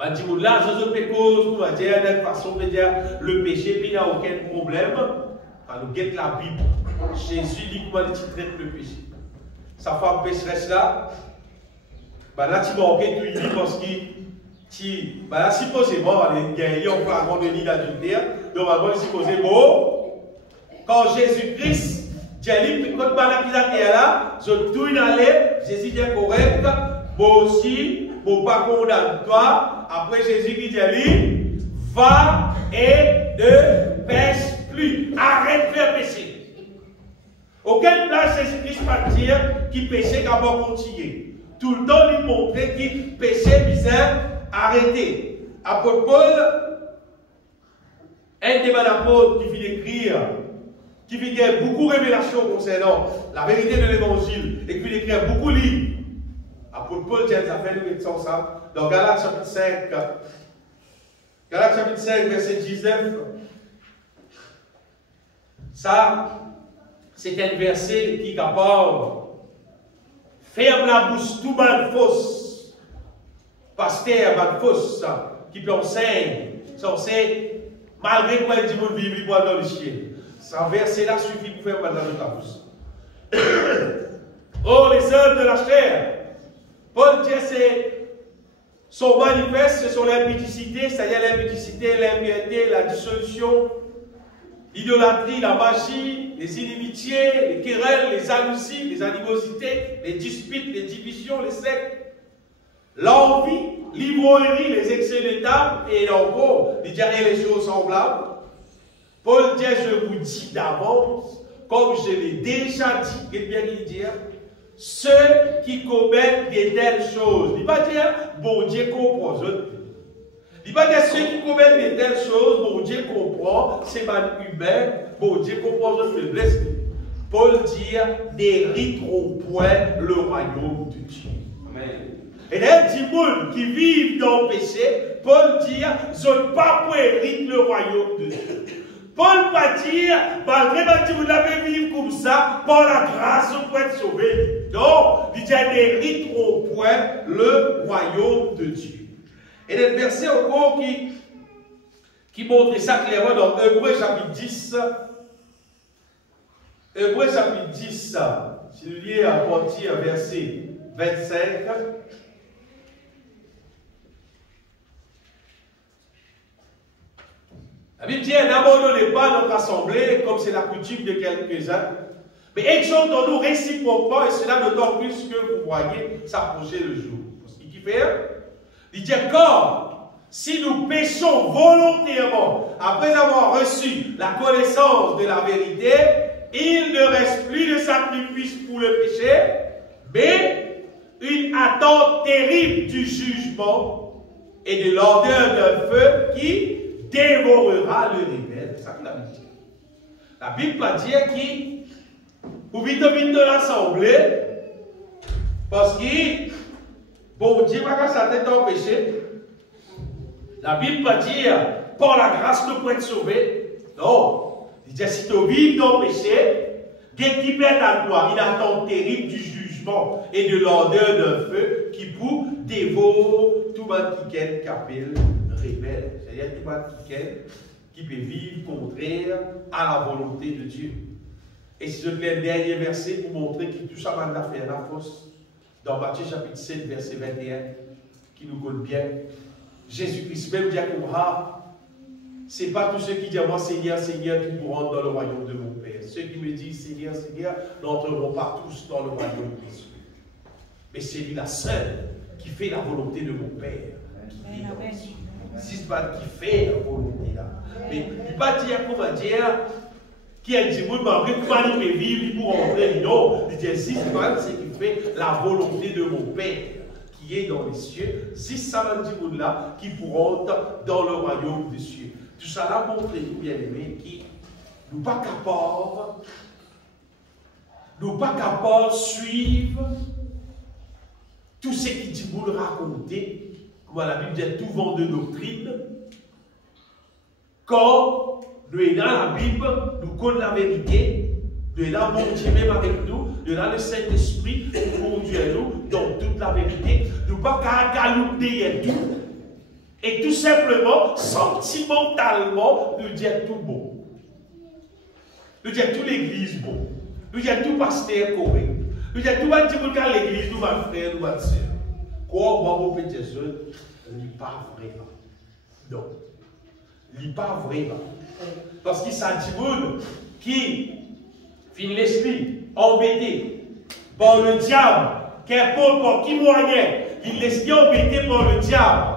je dis, là, je fais cause, pour dire, d'une façon de dire, le péché, puis il n'y a aucun problème. Quand nous guettons la Bible, Jésus dit comment il traite le péché. Sa femme pécheresse là, là, tu vas enquêter tout il parce que, là, supposément, il y a un fragment de nid d'adultère, normalement, supposément, quand Jésus-Christ, dit, quand il est là, je tourne à l'air, Jésus dit correct, moi aussi, moi pas condamne toi. Après Jésus qui dit, va et ne pêche plus. Arrête de faire pécher. Auquel place Jésus-Christ va dire qu'il péchait qu'à va continuer. Tout le temps, il montrait qu'il péchait, bizarre, arrêtez. Apôtre Paul, un des apôtres qui vient écrire, qui vient dire beaucoup de révélations concernant la vérité de l'évangile et qui vient écrire beaucoup de livres. Apôtre Paul dit ça fait nous mettons ça dans Galates chapitre 5. Galates chapitre 5, verset 19. Ça, c'est un verset qui est capable ferme la bouche tout mal fausse. Pasteur, mal fausse, qui peut enseigner, censé, malgré quoi il dit mon vivre, il boit dans le ciel. Ce verset-là suffit pour faire mal dans ta bouche. Oh, les œuvres de la chair. Paul dit son manifeste, ce sont l'impudicité, c'est-à-dire l'impudicité, l'impiété, la dissolution, l'idolâtrie, la magie, les inimitiés, les querelles, les jalousies, les animosités, les disputes, les divisions, les sectes, l'envie, l'ivrognerie, les excès de table, et encore, les choses semblables. Paul dit, je vous dis d'avance, comme je l'ai déjà dit, qu'est-ce bien qu'il dit, ceux qui commettent de telles choses. Il ne va pas dire, bon Dieu comprend. Il ne va pas dire, ceux qui commettent de telles choses, bon Dieu comprend, c'est mal humain, bon Dieu comprend notre faiblesse. Paul dit, n'hériteront point le royaume de Dieu. Amen. Et les gens qui vivent dans le péché, Paul dit, je ne pas pour hériter le royaume de Dieu. Paul va dire, malgré que vous l'avez vivre comme ça, par la grâce, vous pouvez être sauvé. Donc, il dit, n'hériteront point le royaume de Dieu. Et le verset encore qui montre ça clairement dans Hébreux chapitre 10. Hébreux chapitre 10, si vous lisez à partir verset 25. La Bible dit, n'abandonnez pas notre assemblée comme c'est la coutume de quelques-uns, mais exhortons-nous réciproquement, et cela d'autant plus que vous voyez s'approcher le jour. Ce qu'il fait, il dit, quand si nous péchons volontairement, après avoir reçu la connaissance de la vérité, il ne reste plus de sacrifice pour le péché, mais une attente terrible du jugement et de l'odeur d'un feu qui dévorera le rebelle. C'est ça que la Bible dit. La Bible va dire qu'il faut vite de l'assemblée parce que bon Dieu va sa tête en péché. La Bible va dire par la grâce nous pouvons être sauvés. Non. Il dit si tu vis dans le péché, dès qu'il perd à toi, une attente terrible du jugement et de l'odeur d'un feu qui pour dévore tout le monde qui est capable rebelle. C'est-à-dire tout le monde qui peut vivre contraire à la volonté de Dieu. Et si je te lis le dernier verset pour montrer que tout ça va faire la fausse, dans Matthieu chapitre 7, verset 21, qui nous connaît bien, Jésus-Christ même dit à ce n'est pas tous ceux qui disent moi Seigneur, Seigneur qui pourront dans le royaume de mon Père. Ceux qui me disent Seigneur, Seigneur n'entreront pas tous dans le royaume des cieux. Mais c'est lui la seule qui fait la volonté de mon Père. Qui vit dans les cieux. C'est pas qui fait la volonté là. Mais il ne peut pas dire comment dire qui a dit oui, mais comment il peut vivre, il pourra entrer. Non, il dit c'est qui fait la volonté de mon Père qui est dans les cieux. C'est ça là qui pourront entrer dans le royaume des cieux. Tout ça là montre nous bien aimés qui nous pas capables de suivre tout ce qui dit vous le raconter, comme la Bible dit tout vent de doctrine. Quand nous sommes dans la Bible, nous connaissons la vérité, nous sommes bon Dieu même avec nous, nous sommes le Saint-Esprit qui conduit nous dans toute la vérité. Nous ne pouvons pas galouper tout. Et tout simplement, sentimentalement, nous disons tout bon. Nous disons tout l'église bon. Nous disons tout pasteur correct. Nous disons tout le monde qui l'église, nous ma frère, nous ma soeur. Quoi, moi, mon petit jeune, il n'est pas vrai. Non. Il n'est pas vrai. Parce qu'il s'agit de monde qui finit l'esprit embêté par le diable, qu'importe par qui moyen, il laisse embêté par le diable.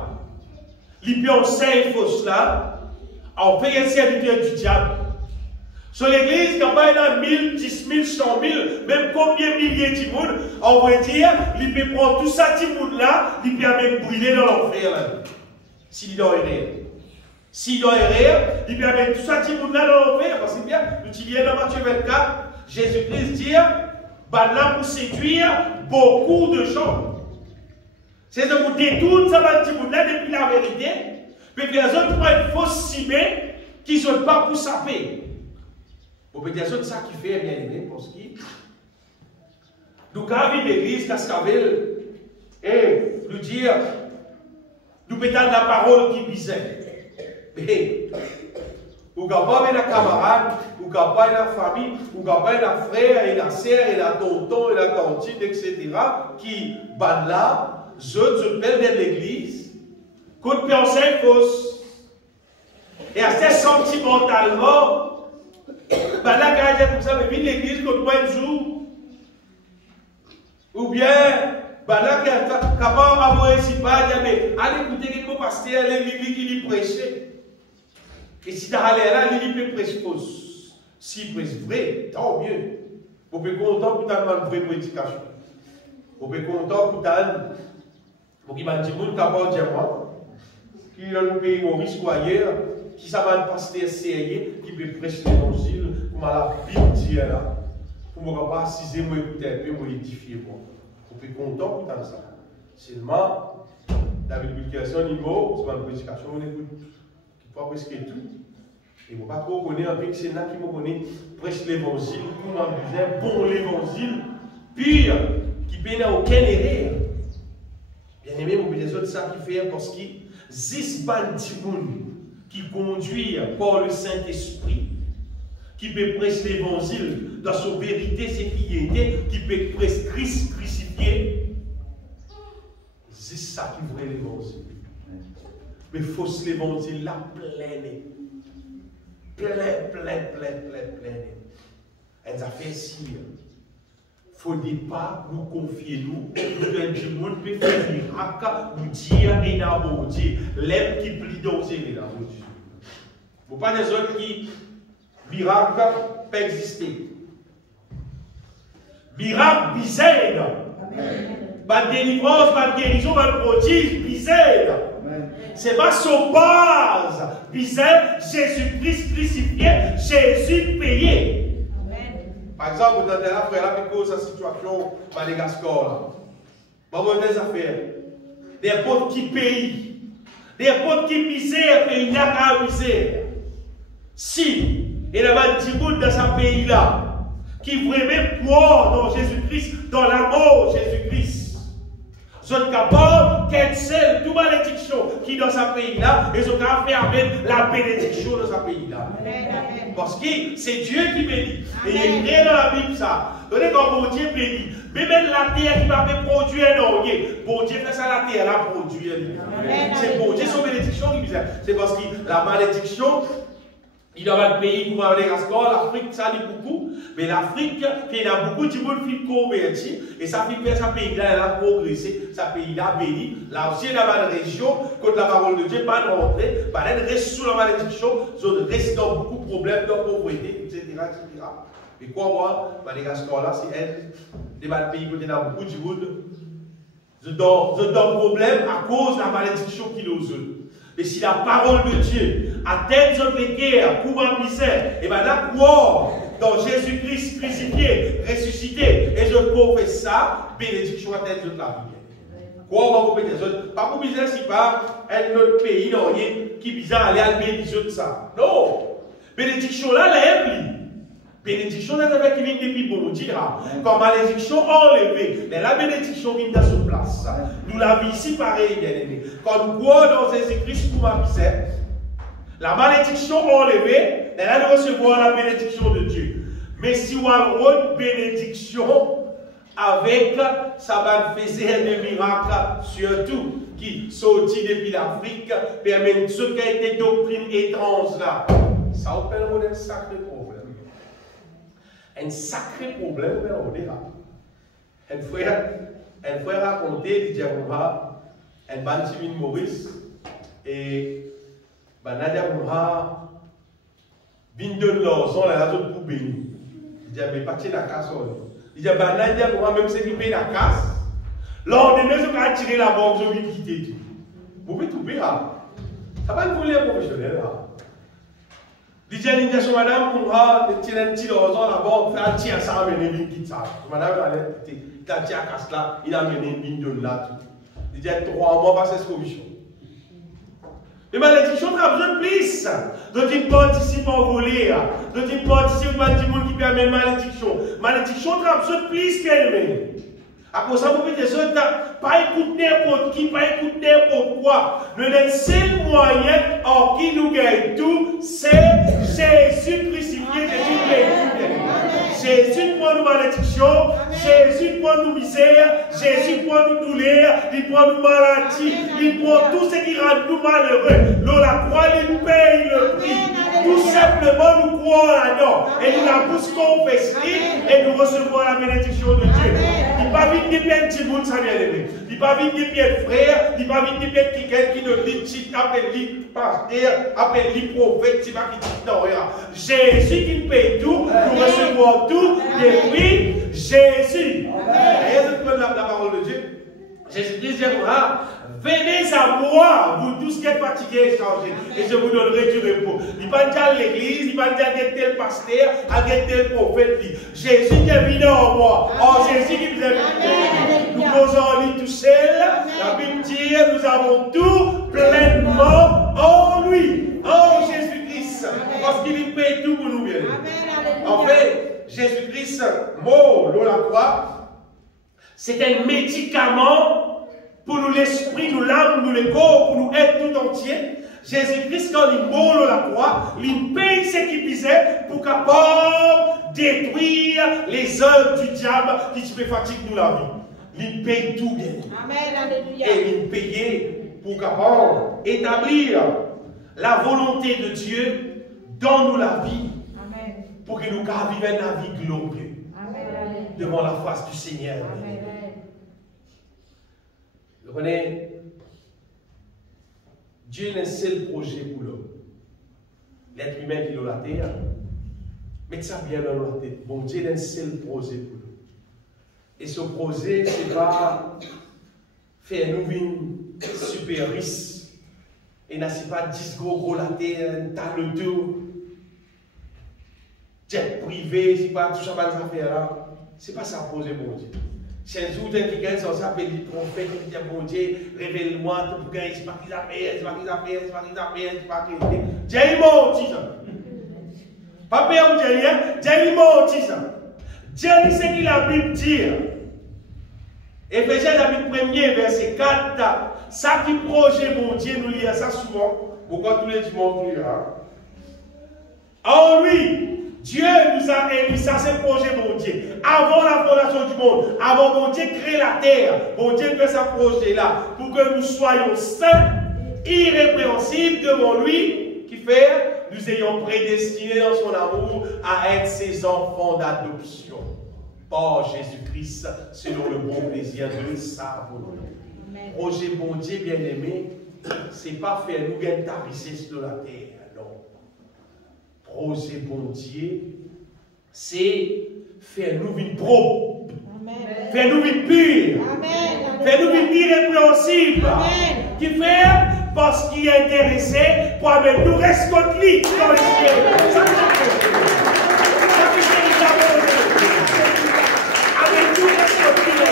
Il peut enseigner fausse là, en fait, un serviteur du diable. Sur l'église, quand il y a 1000, 10 000, 100 000, même combien de milliers de monde, on va dire, il peut prendre tout ça, tout monde là, il peut même brûler dans l'enfer là. S'il doit errer. S'il doit errer, il peut mettre tout ça, tout monde là dans l'enfer. Parce que bien, nous disons dans Matthieu 24, Jésus-Christ dit, bah là pour séduire beaucoup de gens. C'est de vous détourner ça va dire là depuis la vérité, mais les autres prennent une fausse cimée qui ne sont pas pour saper. Pour peut-être ça qui fait bien aimé parce que nous avons l'église Cascavel et nous dire nous pétons la parole qui bisait. Mais vous avez la camarade, vous avez la famille, vous avez la frère et la sœur et la tonton et la tantine, etc. qui ban là. Je pèle de l'église, qu'on peut enseigner fausse. Et assez sentimentalement, ben là, quand il comme ça, mais vite l'église qu'on doit un jour. Ou bien, ben là, quand il est capable d'avoir ici, mais allez écouter le pasteur, il prêchait. Et si tu allé là, il peut prêcher fausse. S'il prêche vrai, tant mieux. Vous pouvez content pour avoir une vraie prédication. Vous pouvez content pour avoir. Pour qu'il m'a dit, vous n'avez dire moi, qui est dans le pays Maurice ou ailleurs, qui ça va passer sérieux, qui peut prêcher l'évangile, comme la Bible dit là, pour ne pas assiser, moi écouter un peu, moi édifier moi. Vous pouvez content pour ça. Seulement, la multiplication niveau, c'est ma prédication, on écoute, qui peut presque tout. Et vous ne pas trop connaître avec c'est là qui me connaît, prêche l'évangile, comment disait, bon l'évangile, pire, qui peut n'a aucun erreur. Bien aimé, mon les autres, ça qui fait parce qu'il existe qui conduit par le Saint-Esprit, qui peut prêcher l'évangile dans sa vérité, c'est qui était, qui peut prêcher Christ crucifié. C'est ça qui voulait l'évangile. Mais il faut l'évangile là plein. Elle a fait si. faut pas nous confier nous. Nous monde peut faire des miracles, nous dire et dans Dieu. L'aime qui plie dans Dieu. Vous pas des autres qui miracle peut exister. Miracle bizarre. Pas de délivrance, pas de guérison, pas de prodige, bizarre. C'est pas son base. Bizarre, Jésus-Christ crucifié, Jésus payé. Par exemple, vous avez là, frère, là, cause la situation à Madagascar. Là. Des affaires. Des potes qui payent. Des potes qui misèrent et il n'y a qu'à misère. Si, il y a des gens dans ce pays-là qui vraiment croient dans Jésus-Christ, dans l'amour de Jésus-Christ. Ils sont capables de cancel toute malédiction qui est dans ce pays-là et ils sont capables de faire même la bénédiction dans ce pays-là. Parce que c'est Dieu qui bénit. Et il est écrit dans la Bible ça. Donnez quand bon Dieu bénit. Mais même la terre qui va produire non, bon Dieu fait ça, la terre la produit. C'est bon Dieu, son bénédiction qui bizarre. C'est parce que la malédiction, il y a un pays comme Madagascar, l'Afrique, ça dit beaucoup. Mais l'Afrique, il y a beaucoup de gens qui convertis. Et ça fait que ce pays-là, elle a progressé. Ce pays-là béni. Là aussi, il y a une région, quand la parole de Dieu pas de rentrer, elle reste sous la malédiction, ils restent dans beaucoup de problèmes, de pauvreté, etc. Et quoi, moi, Madagascar, là, c'est elle, des pays où il y a beaucoup de gens, ils ont problème à cause de la malédiction qu'ils ont. Mais si la parole de Dieu atteint les guerres, pour remplisser, et bien là, croire dans Jésus-Christ crucifié, ressuscité, et je confesse ça, bénédiction atteint la vie. Croire, on va vous pas pour bizarre si pas un autre pays qui bizarre aller à la bénédiction de ça. Non! Bénédiction là, elle bénédiction là, qui vient depuis bon Dieu. Comme malédiction enlevée, mais la bénédiction vient dans sur place. Nous l'avons ici pareil, bien aimé. Quand nous croyons dans Jésus-Christ pour ma vie, la malédiction enlevée, elle a de recevoir la bénédiction de Dieu. Mais si on a une bénédiction avec ça va faire des miracles, surtout qui sortit depuis l'Afrique, permet ce qui a été doctrine étrange là. Ça appelle un sacré problème. Un sacré problème, on est là. Un frère raconté, il dit à un bantimine Maurice, et Nadia Moura, vient de l'argent, la zone pour bénir. Il dit, mais pas de la casse. Il dit, Nadia Moura, même si il paye la casse, lors de nous, on a tiré la banque, je vais quitter tout. Vous pouvez tout payer. Ça va nous voler professionnel. Il dit à l'indication, madame, pour tirer un petit argent là-bas, faire un petit ensemble et une quitte ça. Madame, il a tiré à casse là, il a mené une ligne de là. Il dit, 3 mois, passer cette commission. Les malédictions, on a besoin de plus. Donc, il participe en voler. Donc, il participe à des gens qui permettent malédiction. Malédiction, on a besoin de plus qu'elle-même. À cause de ça, vous pouvez dire, pas écouter n'importe qui, pas écouter n'importe quoi. Le seul moyen en qui nous gagne tout, c'est Jésus crucifié, Jésus payé. Jésus prend nos malédictions, Jésus prend nos misères, Jésus prend nos douleurs, il prend nos maladies, il prend tout ce qui rend nous malheureux. L'on la croix, il paye le prix. Tout simplement, nous croyons là-dedans. Et nous la poussons confesser et nous recevons la bénédiction de Dieu. Il n'est pas vite de perdre petit monde, ça bien aimé. Il n'est pas vite de perdre frère, il n'est pas vite de perdre quelqu'un qui ne dit pas, appelle lui pasteur, appelle lui prophète, qui va qui dit rien. Jésus qui paye tout, nous recevons tout depuis Jésus. Et c'est la parole de Dieu. Jésus dit, venez à moi, vous tous qui êtes fatigués et chargés, et je vous donnerai du repos. Il ne va pas dire à l'église, il ne va pas dire à tel pasteur, à tel prophète. Jésus qui est venu en moi. Oh, Jésus qui vous a venu. Nous posons en lui tout seul. La Bible dit, nous avons tout pleinement en lui, en Jésus-Christ. Parce qu'il paye tout pour nous bien. En fait, Jésus-Christ, mort dans la croix, c'est un médicament pour nous l'esprit, nous l'âme, nous le corps, pour nous être tout entier. Jésus-Christ, quand il mort dans la croix, il paye ce qu'il disait pour capable détruire les œuvres du diable qui te fait fatiguer nous la vie. Il paye tout bien. Amen, alléluia. Et il payait pour capable établir la volonté de Dieu dans nous la vie. Amen. Pour que nous vivions la vie glorieuse. devant la face du Seigneur. Vous comprenez? Dieu n'a un seul projet pour l'homme. L'être humain qui est dans la terre, mettez ça bien dans la tête. Bon, Dieu n'a un seul projet pour l'homme. Et ce projet, c'est pas faire nous une super riche. Et n'a pas 10 gros la terre, un tas de tout. Jet privé, c'est pas tout ça, pas ça faire là. C'est pas ça projet, bon Dieu. C'est un jour quelqu'un qui s'appelle le prophète qui dit bon Dieu, révèle-moi tout gagner, c'est pas qu'ils appellent, c'est pas qu'ils appellent, c'est pas qu'ils appellent, c'est pas qu'ils. Dieu il menti ça. Pas peur pour Dieu, Dieu il menti ça. Dieu dit ce que la Bible dit. Éphésiens chapitre 1er, verset 4. Ça qui projet mon Dieu, nous lisons ça souvent. Pourquoi tous les dimanches nous lisons? En lui. Dieu nous a émis, ça c'est le projet mon Dieu. Avant la fondation du monde, avant mon Dieu crée la terre, mon Dieu fait ce projet-là pour que nous soyons saints, irrépréhensibles devant lui, qui fait, nous ayons prédestinés dans son amour à être ses enfants d'adoption. Par Jésus-Christ, selon le bon plaisir de sa volonté. Projet bon Dieu bien-aimé, ce n'est pas faire nous gagner ta richesse de la terre. Projet bon Dieu, c'est faire nous vivre propre, faire nous vivre pur, faire nous vivre irrépréhensible, qui fait parce qu'il est intéressé pour amener nous rester contre lui dans les cieux. Ça avec nous reste contre lui.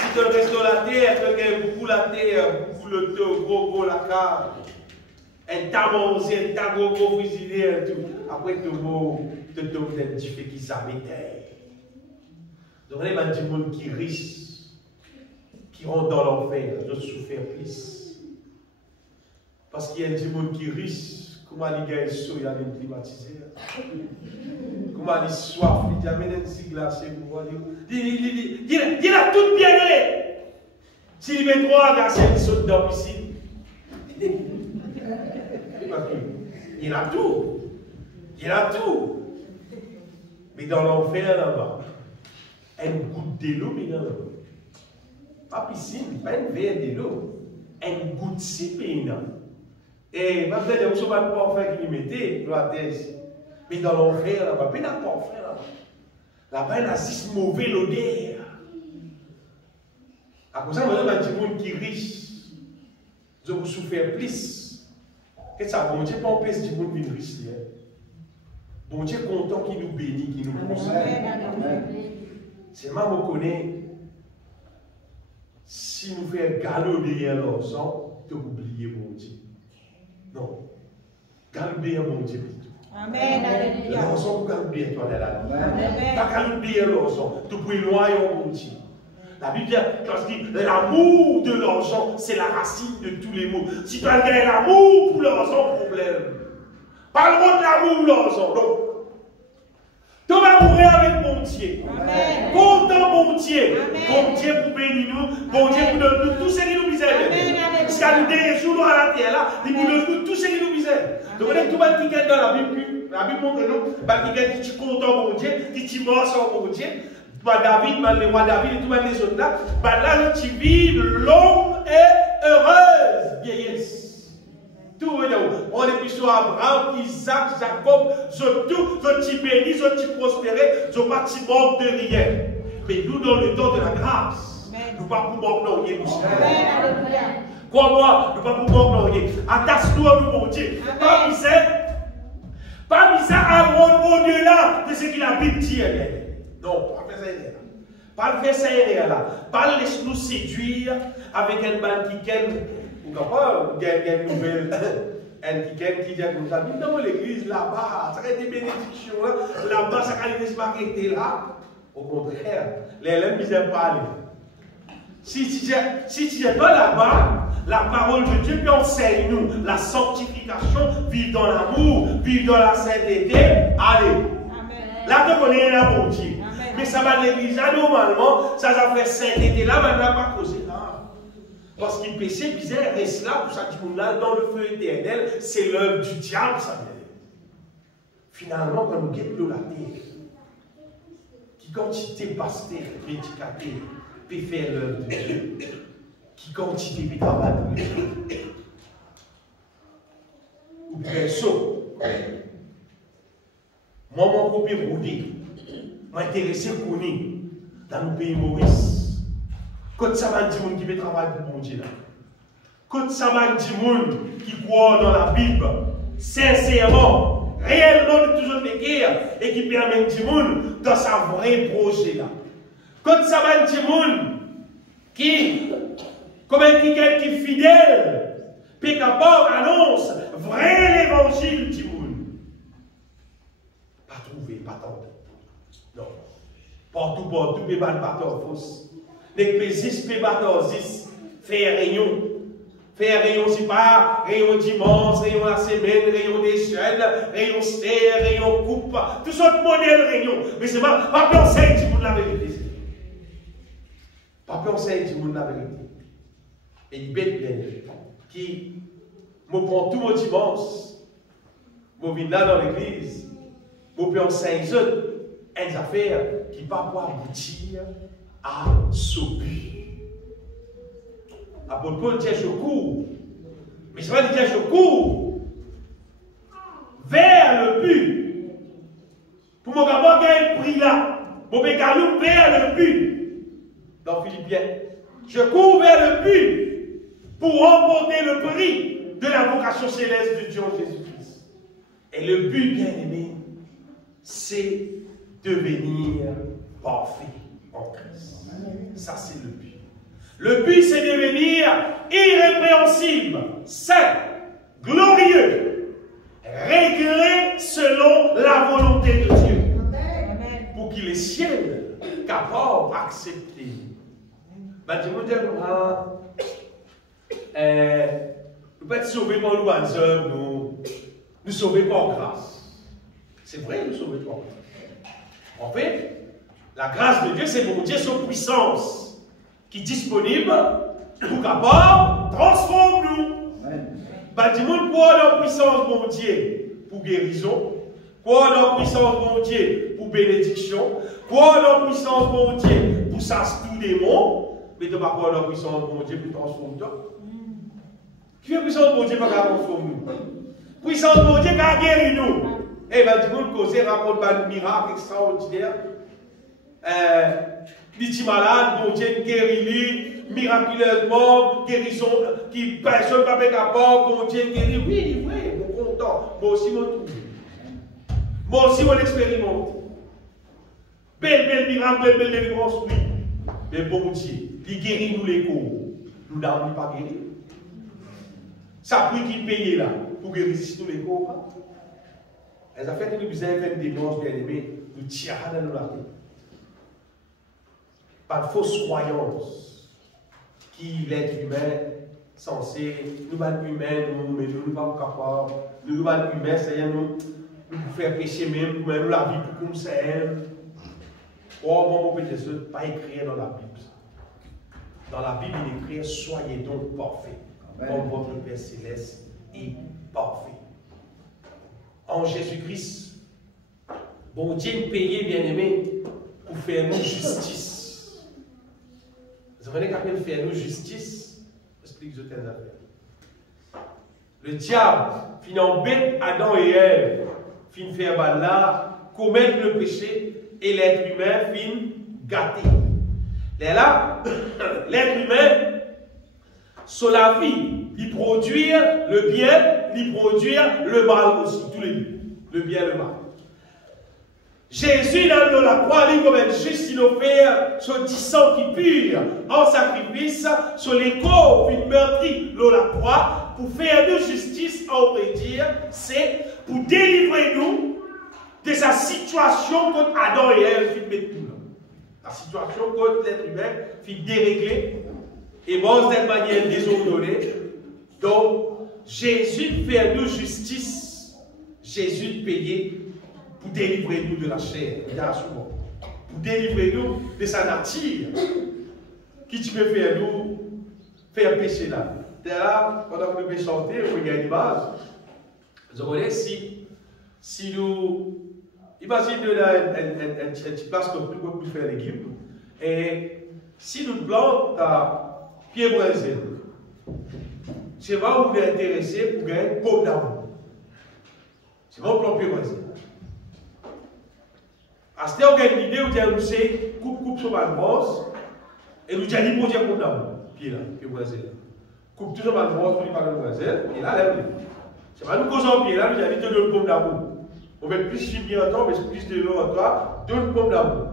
Si tu restes dans la terre, tu as beaucoup la terre, beaucoup le temps, gros la cave. Un tamonzé, un tago frigidaire, tout. Après, tu te donnes du fait qui s'habite. Donc, il y a des gens qui riches, qui rentrent dans l'enfer, je souffre plus. Parce qu'il y a des gens qui riches, comment ils gagnent chaud, il y a des climatisés. Comment ils soif, ils amènent un petit glacé pour voir. Il a tout bien gagné. S'il met 3 glaciers, il saute dans la piscine. Il a tout. Il a tout. Mais dans l'enfer là-bas, une goutte d'eau, mais là-bas. Pas piscine, pas une verre d'eau. Une goutte si pénale. Et maintenant, il y a un chemin de parfum qui mettait dans la thèse. Mais dans l'enfer là-bas, il n'y a pas de parfum là-bas. Là-bas, il y a 6 mauvais odeurs. À cause de ça, il y a des gens qui sont riches. Ils ont souffert plus. Qu'est-ce que ça? Bon Dieu, pas empêcher du monde de riche. Bon Dieu, content qu'il nous bénit, qu'il nous conseille. C'est moi qui connais. Si nous faisons galop derrière l'argent, tu oublies mon Dieu. Non. Galop derrière mon Dieu plutôt. Amen. L'argent pour galop derrière toi, pas galop derrière l'argent. Tu peux éloigner mon Dieu. La Bible dit, l'amour de l'argent, c'est la racine de tous les maux. Si tu as gagné l'amour pour l'argent, problème. Parle-moi de l'amour pour l'argent. Donc, tu vas mourir avec mon Dieu. Content mon Dieu. Bon Dieu pour bénir nous. Bon Dieu pour nous tous ces qui nous misèrent. Parce qu'il y a des jours à la terre là, il nous tous ces qui nous misèrent. Donc, tout le monde qui est dans la Bible montre nous, qui est content mon Dieu, qui est mort sans mon Dieu. David, le roi David et tout les autres là, là tu vis l'homme est heureuse vieillesse. Tout on est plus sur Abraham, Isaac, Jacob, je bénis, je prospéré, je pas mort de rien. Mais nous dans le temps de la grâce, nous ne pouvons pas rien. Crois-moi, nous ne pouvons pas rien. Attache-nous à nous, mon Dieu. Pas misère à au-delà de ce que la Bible dit. Non, pas faire ça là. Pas faire ça là. Pas laisser nous séduire avec un ban qui gagne. Ou pas une nouvelle. Un qui gagne qui dit comme ça. Dans l'église là-bas, ça a été bénédiction là. Là-bas, ça a été marqué là. Au contraire, les gens ne disent pas aller. Si tu n'es pas là-bas, la parole de Dieu enseigne-nous la sanctification, vivre dans l'amour, vivre dans la sainteté. Allez. Là, tu connais la bon Dieu. Mais ça va l'église, normalement, ça va faire sainteté là, maintenant, pas causer là. Parce qu'il péché bizarre reste là pour ça, là, dans le feu éternel, c'est l'œuvre du diable, ça vient. finalement, quand nous guettons la terre, qui quantité pasteur, prédicateur, peut faire l'œuvre de Dieu, qui quantité peut travailler pour Dieu. Ou bien saut. Moi, mon copie roudé, m'intéressé à connaître dans le pays Maurice. Quand ça va dire qui peut travailler pour bon Dieu là. Quand ça va dire qui croit dans la Bible, sincèrement, réellement de toujours les guerres, et qui permet du monde dans sa vraie projet là. Quand ça va dire qui, comme un qui est fidèle, puis capable annonce vrai l'évangile du monde. Pas trouvé, pas tenté. Non. Partout, peut battre fausse. Les pésis, peut battre 10, faire réunion. Faire réunion, c'est pas réunion dimanche, réunion la semaine, réunion des jeunes, réunion serre, réunion coupe, tout sortes de modèles réunion. Mais c'est pas penser du monde la vérité. Pas penser du monde la vérité. Et il bête bien, qui me prend tout mon dimanche, je viens là dans l'église, je peux enseigner une affaire qui ne va pas aboutir à ce but. Apôtre Paul dit je cours, mais c'est pas dire je cours vers le but. Pour mon gars, gagner le prix là, pour mes gars, vers le but. Dans Philippiens, je cours vers le but pour remporter le prix de la vocation céleste de Dieu en Jésus-Christ. Et le but, bien aimé, c'est devenir parfait en Christ. Ça, c'est le but. Le but, c'est devenir irrépréhensible, saint, glorieux, réglé selon la volonté de Dieu. Amen. Pour qu'il les ciels capables d'accepter. Je vous dis, nous ne pouvons pas être sauvés par nous, nous sauvés par grâce. C'est vrai, nous sauvés par grâce. En fait, la grâce de Dieu, c'est mon Dieu, son puissance qui est disponible pour capable transformer nous. Dis-moi quoi dans la puissance de mon Dieu pour guérison, quoi dans la puissance de mon Dieu pour bénédiction, quoi dans la puissance de mon Dieu pour chasser tous les démons, mais tu n'as pas quoi dans la puissance de mon Dieu pour transformer toi. Qui est la puissance de mon Dieu pour transformer nous? Puissance de mon Dieu qui a guéri nous. Eh bien, dis-moi causer raconte un miracle extraordinaire. Les petits malades, bon Dieu guérit, miraculeusement, guérison, qui personne ne peut pas capable, bon Dieu guérit. Oui, oui, bon content. Moi aussi, mon trouve. Moi aussi, mon expérimente. Belle miracle, belle délivrance, oui. Mais bon Dieu, il guérit nous les corps. Nous n'avons pas guéri. Ça prix qu'il paye là, pour guérir tous les corps. Les affaires que nous avons fait des dépenses bien aimées, nous tirons dans nos tête. Pas de fausses croyances qui l'être humain censé, nous sommes humains, mais nous ne sommes pas capables, nous sommes humains, c'est-à-dire nous faire pécher même, nous la vie pour comme ça. Oh, bon, peut être pas écrit dans la Bible. Dans la Bible, il est écrit soyez donc parfaits, comme votre Père Céleste est parfait. En Jésus-Christ, bon Dieu payé, bien-aimé, pour faire nous justice. Vous savez qu'après faire nous justice, explique je t'ai affaires. Le diable, fin embête Adam et Ève, fin faire là, commettre le péché, et l'être humain fin gâté. Là, l'être humain, sur la vie, il produire le bien, il produire le mal aussi, tous les deux, le bien et le mal. Jésus, dans la croix, lui, comme un juste, il offert ce sang qui pure en sacrifice sur les corps d'une meurtrie dans la croix pour faire de justice, on pourrait dire, c'est pour délivrer nous de sa situation contre Adam et Ève, fit mettre nous. La situation contre l'être humain fit dérégler et bon, d'une manière désordonnée. Donc, Jésus fait nous justice, Jésus payé pour délivrer nous de la chair, pour délivrer nous de sa nature, qui tu peux faire nous faire pécher là. Là, pendant que nous pouvons chanter, on regarde l'image. Vous voyez, si Si nous, imaginez une petite place que nous pouvons faire l'équipe, et si nous plantons à pied brésil, c'est vraiment vous intéressé pour gagner une pomme d'amour. C'est vraiment plan pied brésil. À ce temps, on a une idée où nous c'est coupe sur ma brosse, et nous avons dit pour dire pomme d'amour, pied là, pied brésil. Coupe toujours ma brosse pour lui parler de brésil, et là, lève-le. C'est pas nous causons pied là, nous avons dit de pomme d'amour. On met plus de chimie en temps, mais plus de l'eau en toi, donne pomme d'amour.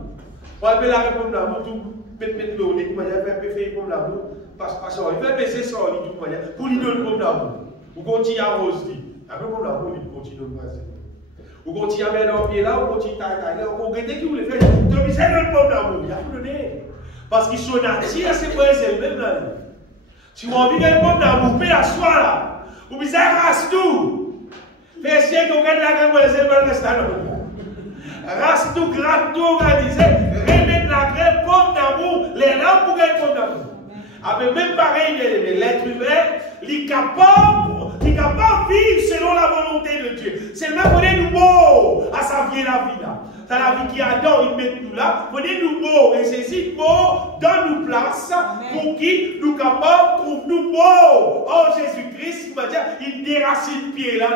On va mettre la pomme d'amour, tout, mettre l'eau, les moyens, faire pomme d'amour, parce que il fait baisser ça, tout moyen, pour lui donner pomme d'amour. Vous continuez à arroser. Après pomme d'amour, il continue à passer. Vous continuez à mettre un pied là, vous continuez à tailler, vous regrettez qui vous le faites, vous avez une pomme d'amour, il y a vous donner. Parce qu'ils sont natifs, c'est pour eux même là. Si vous avez une pomme d'amour, vous pouvez la soie là, vous pouvez arraser tout. Fais essayer qu'on gagne la graine pour les éleveurs restants. Rasse tout, gratte tout, organisé, remettre la graine, pomme d'amour, les lampes pour gagner pomme d'amour. Mais même pareil, l'être humain, il est capable de vivre selon la volonté de Dieu. Seulement, prenez-nous beau à sa vie la vie là. Dans la vie qui adore, il met nous là. Prenez-nous beau et saisissez beau, donne-nous place pour qui nous capables, trouve-nous beau. Oh Jésus-Christ, il va dire, il déracine pied là.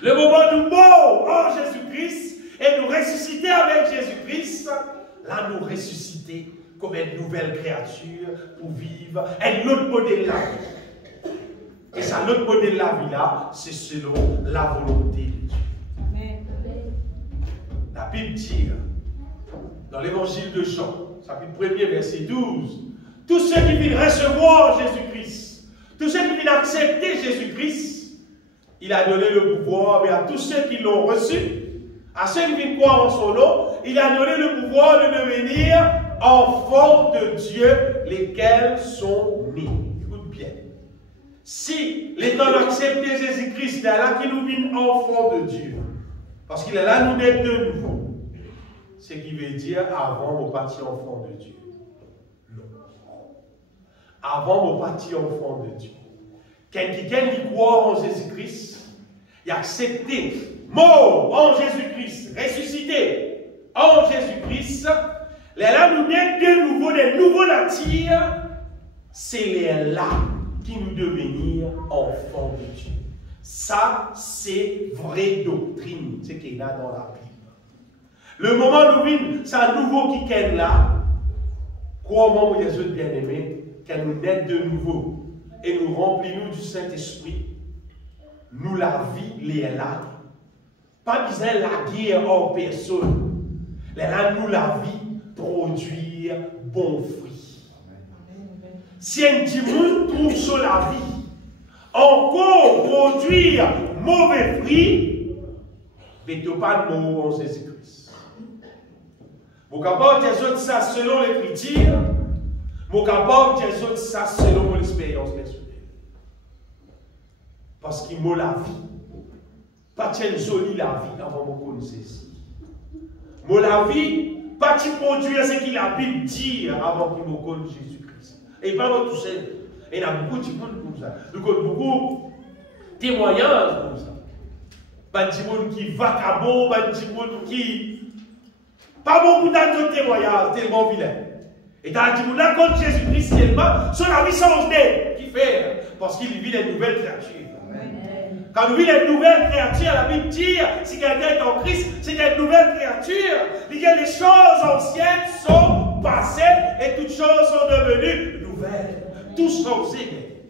Le moment du beau, oh Jésus-Christ, et nous ressusciter avec Jésus-Christ, là nous ressusciter comme une nouvelle créature pour vivre un autre modèle de la vie. Et ça, l'autre modèle de la vie là, c'est selon la volonté de Dieu. Amen. La Bible dit, dans l'évangile de Jean, chapitre 1er, verset 12, tous ceux qui viennent recevoir Jésus-Christ, tous ceux qui viennent accepter Jésus-Christ, il a donné le pouvoir, mais à tous ceux qui l'ont reçu, à ceux qui viennent croire en son nom, il a donné le pouvoir de devenir enfants de Dieu, lesquels sont nés. Écoute bien. Si l'étant d'accepter Jésus-Christ, il est là qui nous vient enfants de Dieu, parce qu'il est là nous d'être de nouveau, ce qui veut dire avant mon parti enfant de Dieu. Non. Avant mon parti enfant de Dieu. Quelqu'un qui croit en Jésus-Christ, il a accepté, mort en Jésus-Christ, ressuscité en Jésus-Christ, là nous naît de nouveau, des nouveaux natures, c'est les là qui nous devenir enfants de Dieu. Ça, c'est vraie doctrine, ce qu'il y a dans la Bible. Le moment où nous c'est un nouveau qui est là, crois-moi, mes yeux bien-aimés, qu'elle nous naît de nouveau. Et nous remplissons du Saint-Esprit, nous la vie, est là. Pas besoin de la guerre en personne. Là, nous la vie, produire bon fruit. Si un petit monde trouve sur la vie, encore produire mauvais fruit, mais tu n'as pas de mot en Jésus-Christ. Vous capable de dire ça selon l'Écriture. Mon capable de dire ça selon mon expérience personnelle. Parce qu'il m'a la vie. Pas de jolie la vie avant de me connaître ici. Moi la vie, pas de produire ce qu'il a pu dire avant qu'il me connaisse Jésus-Christ. Et pas moi tout seul. Et il y a beaucoup de monde comme ça. Nous avons beaucoup de témoignages comme ça. Pas de monde qui vagabond, pas de monde qui. Pas beaucoup d'autres témoignages, tellement vilain. Et dans le là, contre Jésus-Christ seulement, son vie change d'elle. Qui fait? Parce qu'il vit les nouvelles créatures. Amen. Quand nous vivons les nouvelles créatures, la Bible dit, si quelqu'un est en Christ, c'est une nouvelle créature. Il y a les choses anciennes sont passées et toutes choses sont devenues nouvelles. Tout changé.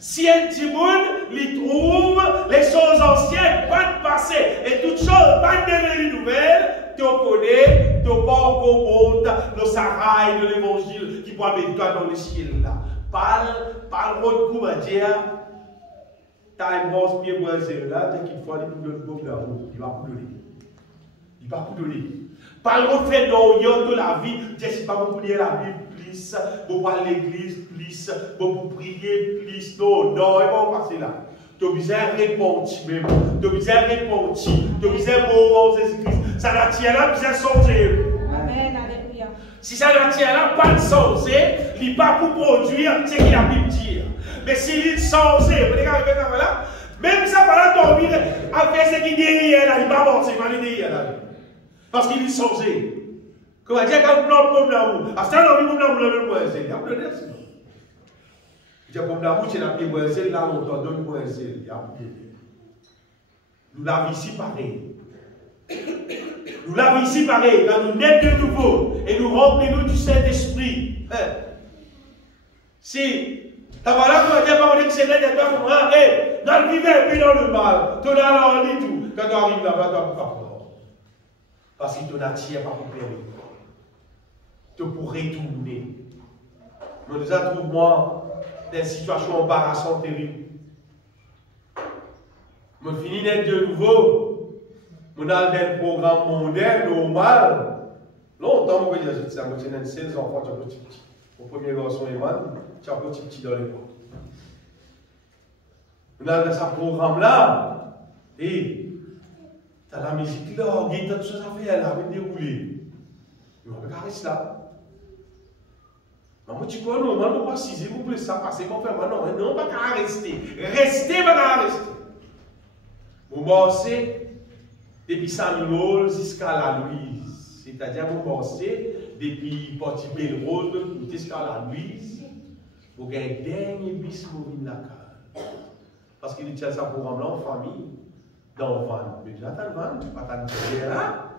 Si un petit monde lui trouve les choses anciennes, pas de passé, et toutes choses pas devenues nouvelles, tu connais, tu n'as pas encore honte, le sarail de l'évangile qui peut mettre toi dans le ciel là. Parle votre coup à dire, ta grosse pied brésil là, dès qu'il faut aller pour le bout de la route, il va vous donner. Il va vous donner. Parle votre fait d'orienter de la vie, dis si pas vous lire la Bible, plus, vous parlez l'église, plus, vous prier, plus, non, il va passer là. Tu as besoin de répondre même. Tu as besoin de répondre. Tu as besoin de mourir en Jésus-Christ. Ça n'a tient là, besoin de changer. Amen, alléluia. Si ça n'a tient là, pas de changer, il n'est pas pour produire ce qu'il a pu dire. Mais s'il est changé, vous regardez là, Même ça, par là, dormir, après ce qui est derrière là, il va avancer, il va aller derrière là. Parce qu'il est songé. Comment dire quand vous plantez pomme d'amour, après ça, on va vous le poincer. Il y a plein de choses. Il y a pomme d'amour, c'est la pied poincer, là, on t'en donne poincer. Il y a plein de. Nous l'avons ici pareil. Nous l'avons ici pareil, quand nous naissons de nouveau et nous remplissons du Saint-Esprit. Si, t'as voilà qu'on va dire, par exemple, c'est là, tu dois comprendre, dans le vivre et puis dans le mal, tu as là, on dit tout. Quand tu arrives là-bas, tu n'as pas peur. Parce qu'il te n'attire pas pour perdre. Tu pourrais retourner. Nous nous trouvons, moi, dans une situation embarrassante, terrible. Je finis d'être de nouveau. Je dans un programme mondain, normal. Longtemps, je vais dire ça. Je suis 16 enfants, tu as un petit petit. Mon premier garçon, Eman, tu as un petit petit dans l'époque. Je dans ce programme-là. Et tu as la musique là, il y a toutes choses à faire, là, à dérouler. Je vais rester là. Maman, tu vois, non, maman, pas si, s'il vous plaît, ça passe, qu'on fait, non, non, pas qu'à rester. Restez, pas qu'à rester. Vous bossez depuis Samuel jusqu'à la Louise. C'est-à-dire, vous bossez depuis Portibel Rose jusqu'à la Louise. Vous avez un dernier bis pour venir la case. Parce qu'il tient ça pour ramener en famille, dans le van. Mais tu attends le van, tu vas attendre 10 heures là.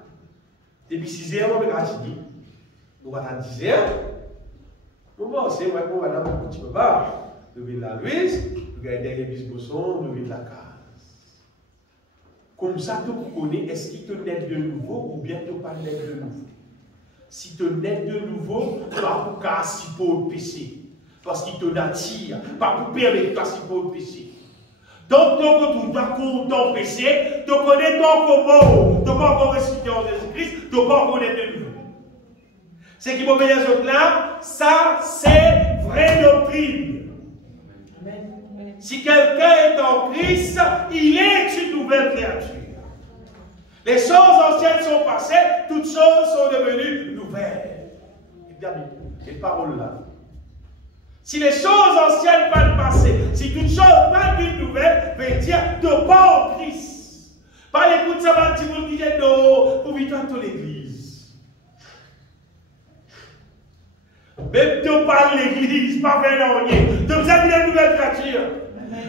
Depuis 6 heures, on va gâcher. Vous va attendre 10 heures. Vous bossez, moi, pour aller un petit peu bas. Vous venez la Louise, vous avez un dernier bis pour son, vous venez la case. Comme ça, tu connais, est-ce qu'il te naît de nouveau ou bien tu pas naît de nouveau. Si tu naît de nouveau, tu vas pour casser pour le péché. Parce qu'il te attire, pas pour permettre de casser pour le péché. Donc, tu dois contre ton péché, tu connais ton comment, tu pas encore ressuscité en Jésus-Christ, tu pas encore naître de nouveau. Ce qui m'a fait les autres là, ça c'est vraie doctrine. Si quelqu'un est en Christ, il est une nouvelle créature. Les choses anciennes sont passées, toutes choses sont devenues nouvelles. Regardez, ces paroles-là. Si les choses anciennes pas passées, si toutes choses pas devenues nouvelles, veut dire de pas en Christ. Pas l'écoute ça va dire vous qui êtes pour vivre dans l'église. Même de pas l'église, pas faire rien. De vous avez une nouvelle créature.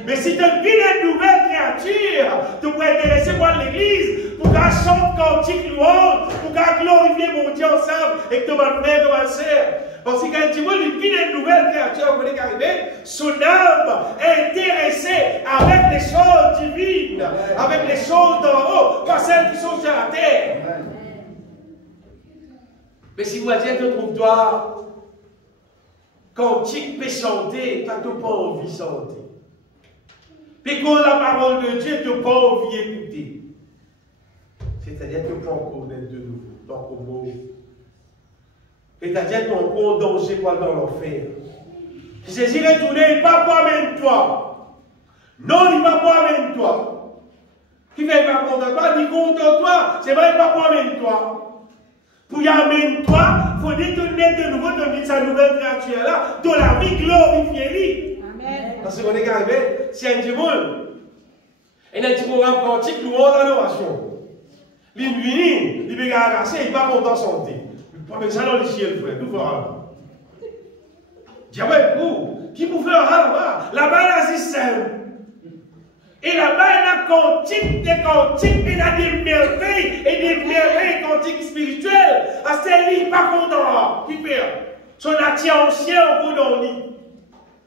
Mais si tu vis une nouvelle créature, tu peux intéresser par l'église pour qu'elle chante cantique louange, pour qu'elle glorifie mon Dieu ensemble et que tu vas le faire, tu vas le faire. Parce que quand tu vis une nouvelle créature, vous voyez qu'arriver, son âme est intéressée avec les choses divines, avec les choses d'en haut, pas celles qui sont sur la terre. Mais si vous dites, tu trouves toi, cantique peut chanter, tu n'as pas envie de chanter. Puis quand la parole de Dieu, tu n'as pas envie d'écouter. C'est-à-dire que tu peux encore naître de nouveau, dans le mot. C'est-à-dire que tu es encore en danger dans l'enfer. Jésus est retourné, il ne va pas amener toi. Non, il ne va pas amener toi. Qui ne fait pas contre toi, ni contre toi. C'est vrai, il ne va pas amener toi. Pour y amener toi, il faut détourner de nouveau de sa nouvelle créature-là, de la vie glorifiée. Parce qu'on est arrivé, c'est un démon. Et un petit programme quantique, nous avons l'adoration. L'invini, il va agacé, il va content santé. Pas mais ça dans les ciels, frère, nous voilà. Diable, vous, qui vous fait un là-bas? Là-bas, là, c'est simple. Et là-bas, il y a des cantiques, il y a des merveilles, et des merveilles cantiques spirituelles. À celle-là, pas content, qui fait. Son attire ancien, on peut dans le lit.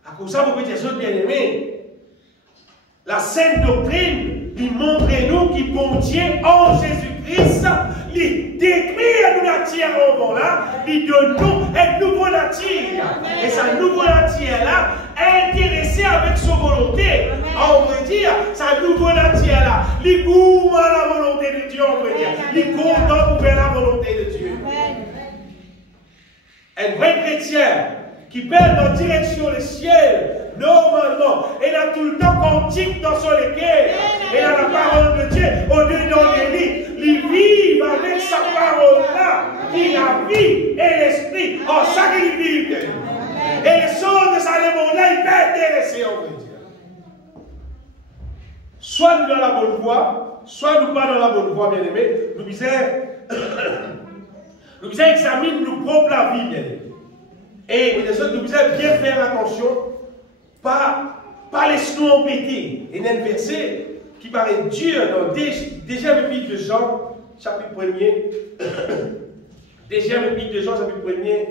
À cause de ça, vous pouvez dire, bien aimé, la sainte doctrine, il montre nous qui bon Dieu en Jésus-Christ, il détruit nous nature au là, il donne nous un nouveau nature. Et sa nouveau nature là, intéressé avec sa volonté. On veut dire, sa nouveau nature là, il goûte la volonté de Dieu, on veut dire. Il content pour faire la volonté de Dieu. Un vrai chrétien qui perd en direction le ciel, normalement, elle a tout le temps cantique dans son équerre, elle a la parole de Dieu au-dedans de lui, il vit avec sa parole-là, qui la vie et l'esprit en sacrifice. Et les choses de sa démon-là, il peut intéresser, on veut dire. soit nous dans la bonne voie, soit nous pas dans la bonne voie, bien aimé. Nous disons, examine nos propres la vie, bien aimé. Et nous disons bien faire attention, pas laisser nous embêter. Et il y a un verset qui paraît dur dans deuxième épître de Jean, chapitre 1er. Deuxième épître de Jean, chapitre 1er,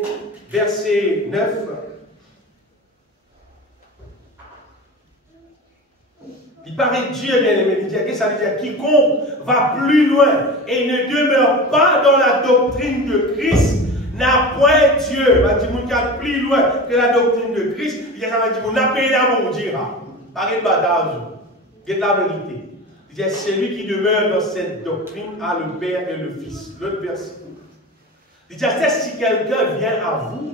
verset 9. Il paraît Dieu, bien aimé, il dit que ça veut dire quiconque va plus loin et ne demeure pas dans la doctrine de Christ n'a point Dieu. Il dit qu'il y a plus loin que la doctrine de Christ. Il dit ça veut dire qu'on a payé à mon Dieu. Par une bataille, c'est la vérité. Il dit celui qui demeure dans cette doctrine a le Père et le Fils. L'autre verset. Il dit si quelqu'un vient à vous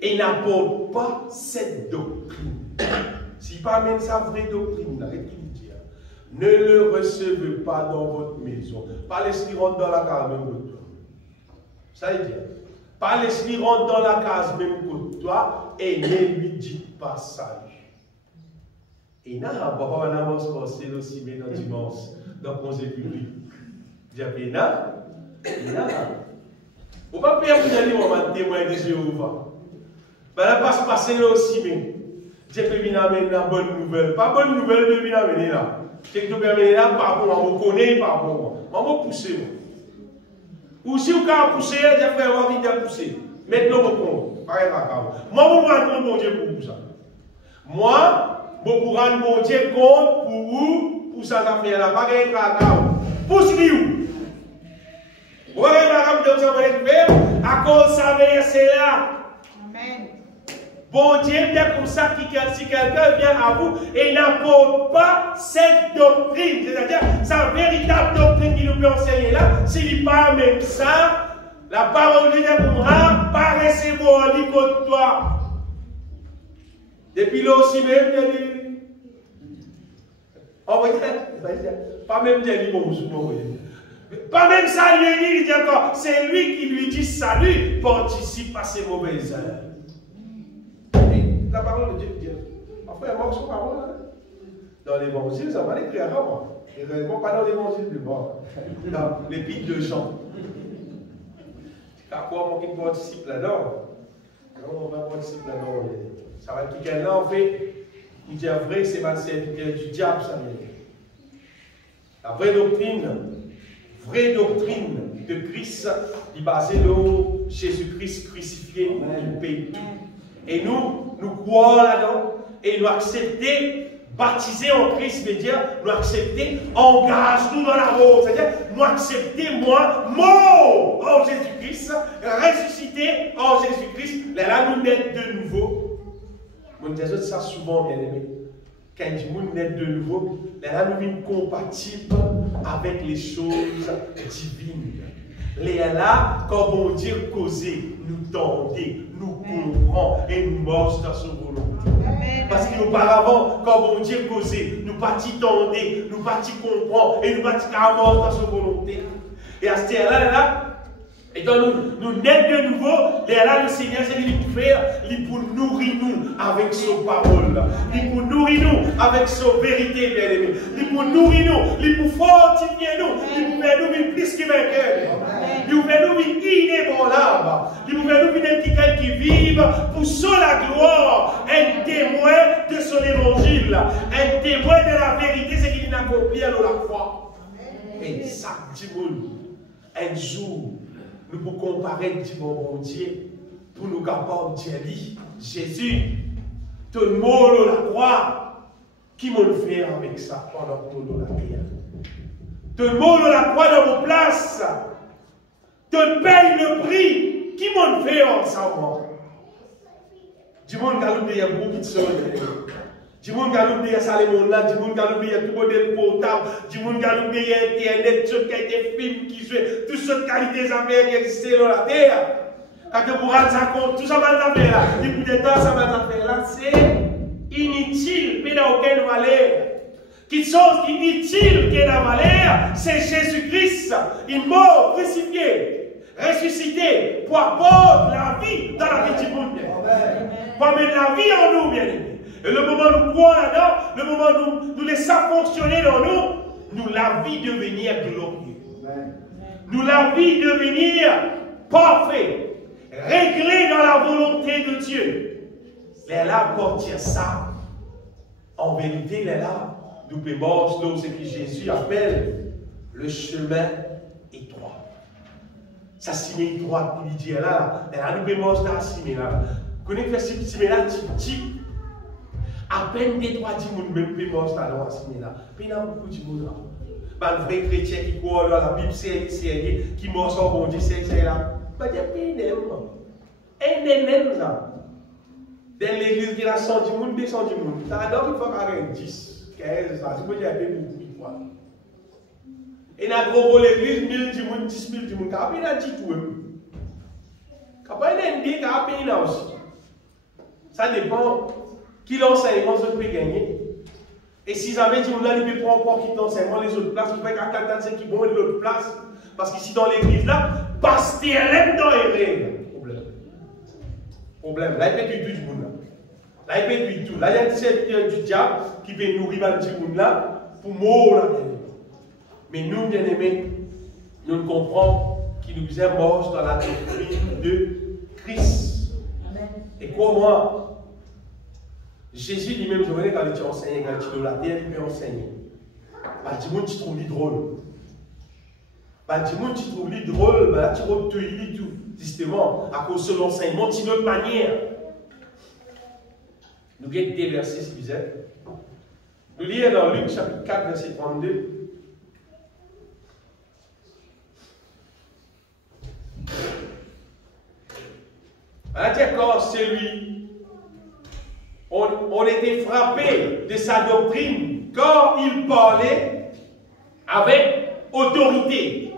et n'apporte pas cette doctrine, si pas même sa vraie doctrine, ne le recevez pas dans votre maison. Pas laissez rentrer dans la case même que toi. Ça veut dire, pas laissez rentrer dans la case même que toi et ne lui dites pas salut. Et là, on va passer aussi dans dimanche, dans le conseil public. Il dit, on va pas payer pour aller au témoin de Jéhovah. Mais là, pas se passer là aussi, mais. Je peux venir amener la bonne nouvelle. Pas bonne nouvelle, je viens amener là. Je peux amener là, pas bon, on me connaît, pas bon. On va pousser. Ou si vous avez poussé, je vais avoir envie de pousser. Maintenant, je compte. Moi, je vais rendre mon Dieu pour ça. Moi, je vais rendre mon Dieu compte pour vous, pour ça, ça fait la baguette à pousse-lui. Vous voyez, madame, de ça va être fait. À cause de ça, c'est là. Amen. Bon Dieu, bien comme ça, si quelqu'un vient à vous et n'apporte pas cette doctrine, c'est-à-dire sa véritable doctrine qui nous peut enseigner là, s'il n'est pas même ça, la parole de Dieu pour moi, paraissez-moi en contre toi. Depuis là aussi même, pas même dit bon, pas même ça, il dit encore, c'est lui qui lui dit salut, participe à ses mauvaises œuvres. La parole de Dieu. Enfin, il manque son parole. Dans l'évangile, ça va l'écrire avant. Et réellement, pas dans l'évangile du bord. Dans l'épître de Jean. Car quoi, on participe là-dedans. On va participer là-dedans. Ça va être quelqu'un là, en fait. Il dit vrai, c'est ma serviteur du diable, ça vient. La vraie doctrine de Christ, est basée sur Jésus-Christ crucifié du pays. Et nous croyons là-dedans et nous accepter, baptiser en Christ, veut dire, nous accepter, engage-nous dans la mort. C'est-à-dire, nous accepter, mort en Jésus-Christ, ressuscité en Jésus-Christ, là, nous naître de nouveau. Nous disons ça souvent, bien aimé. Quand nous naître de nouveau, là, nous sommes compatibles avec les choses divines. Là, quand bon Dieu causer, nous tendez, nous comprend et nous marche dans son volonté. Parce qu'auparavant, quand bon Dieu causait, nous partis tendez, nous partis comprend et nous partis carrément dans son volonté. Et à ce moment-là, et donc nous naître de nouveau, et là le Seigneur, c'est qu'il peut faire, il pour nourrir nous avec son parole, il pour nourrir nous avec son vérité, bien aimé, il pour nourrir nous, il pour fortifier nous, il pour faire nous vivre plus que vainqueurs, il pour faire nous vivre inébranlables, il pour faire nous vivre quelqu'un qui vive pour son la gloire, un témoin de son évangile, un témoin de la vérité, c'est qu'il accomplit à la croix. Et ça, un jour, nous pouvons comparer mon Dieu pour nous capables de dire Jésus, tout le monde la croix, qui m'a fait avec ça pendant que nous la prière. Tout le monde la croix dans vos places, tout le paye le prix, qui m'a fait ensemble. Du monde qui a l'oublié beaucoup de choses. Du monde qui a oublié ça, les mondes là, du monde qui a oublié tout modèle portable, du monde qui a oublié Internet, tout ce qui a été film qui joue, toutes sortes de qualités affaires qui existent dans la terre. Quand vous rendre ça compte, tout ça va faire là, depuis des temps, ça va faire là, c'est inutile, mais n'a aucune valeur. Quelque chose inutile qui est la valeur, c'est Jésus-Christ, il mort, crucifié, ressuscité, pour apporter la vie dans la vie du monde. Pour mettre la vie en nous, bien aimé. Et le moment où nous croyons là-dedans, le moment où nous laissons fonctionner dans nous la vie devenir glorieuse. Nous la vie devenir parfait, réglé dans la volonté de Dieu. Mais là, pour dire ça, en vérité, là, nous pouvons ce que Jésus appelle le chemin étroit. Ça signe étroit, il dit là, nous pouvons là, signe là. Vous connaissez que signe là, petit. À peine des trois dix moun même peut manger là dans signe là. Puis il y a beaucoup de monde là. Bah, le vrai chrétien qui croit dans la Bible, c'est qui mange son bon Dieu, c'est là. Bah, il y a un énorme là. Dans l'église, il y a 110 moun, 210 moun. Ça donc il faut qu'il y ait 10, 15, ça. C'est pour dire qu'il y a beaucoup de fois. Et dans gros l'église, 1000 moun, 10 000 moun. Quand il y a 10 tout. Quand il y a 10, il y a aussi. Ça dépend. Qui l'enseignement, ça peut gagner. Et s'ils avaient dit, on a les prendre encore qui l'enseignement, les autres places, on peut qu'à quelqu'un qui vont les autres places. Parce qu'ici dans l'église là, pasteur l'aime dans les règles. Problème. Là, il peut tuer tout le monde. Là, il peut tuer tout. Là, il y a un serviteur du diable qui peut nourrir le petit monde là pour mourir. Mais nous, bien aimés, nous comprenons qu'il nous est mort dans la doctrine de Christ. Amen. Et comment Jésus lui-même, je venais quand il enseignait, quand il la terre, il peut enseigner. Bah, du monde, tu trouves drôle. Bah, du monde, tu trouves drôle, bah, là, tu trouves tout. Justement, à cause de l'enseignement, d'une autre manière. Nous avons des versets, si vous êtes. Nous lisons dans Luc, chapitre 4, verset 32. À dire quand c'est lui. On était frappé de sa doctrine quand il parlait avec autorité.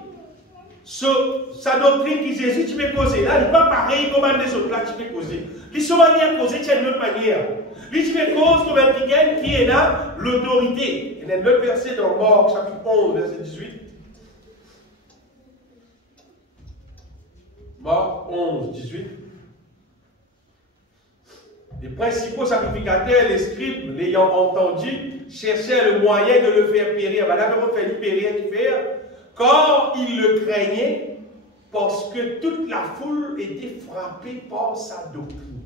Sa doctrine qui Jésus, tu peux causer. Là, il n'est pas pareil comme les autres. Là, tu peux causer. Les sont manières causer, tu as une autre manière. Lui, tu peux causer comme un quelqu'un qui est là, l'autorité. Il y a un autre verset dans Marc, chapitre 11, verset 18. Marc 11, 18. Les principaux sacrificateurs, les scribes, l'ayant entendu, cherchaient le moyen de le faire périr. Là, comment faire périr qui fait? Quand ils le craignaient, parce que toute la foule était frappée par sa doctrine.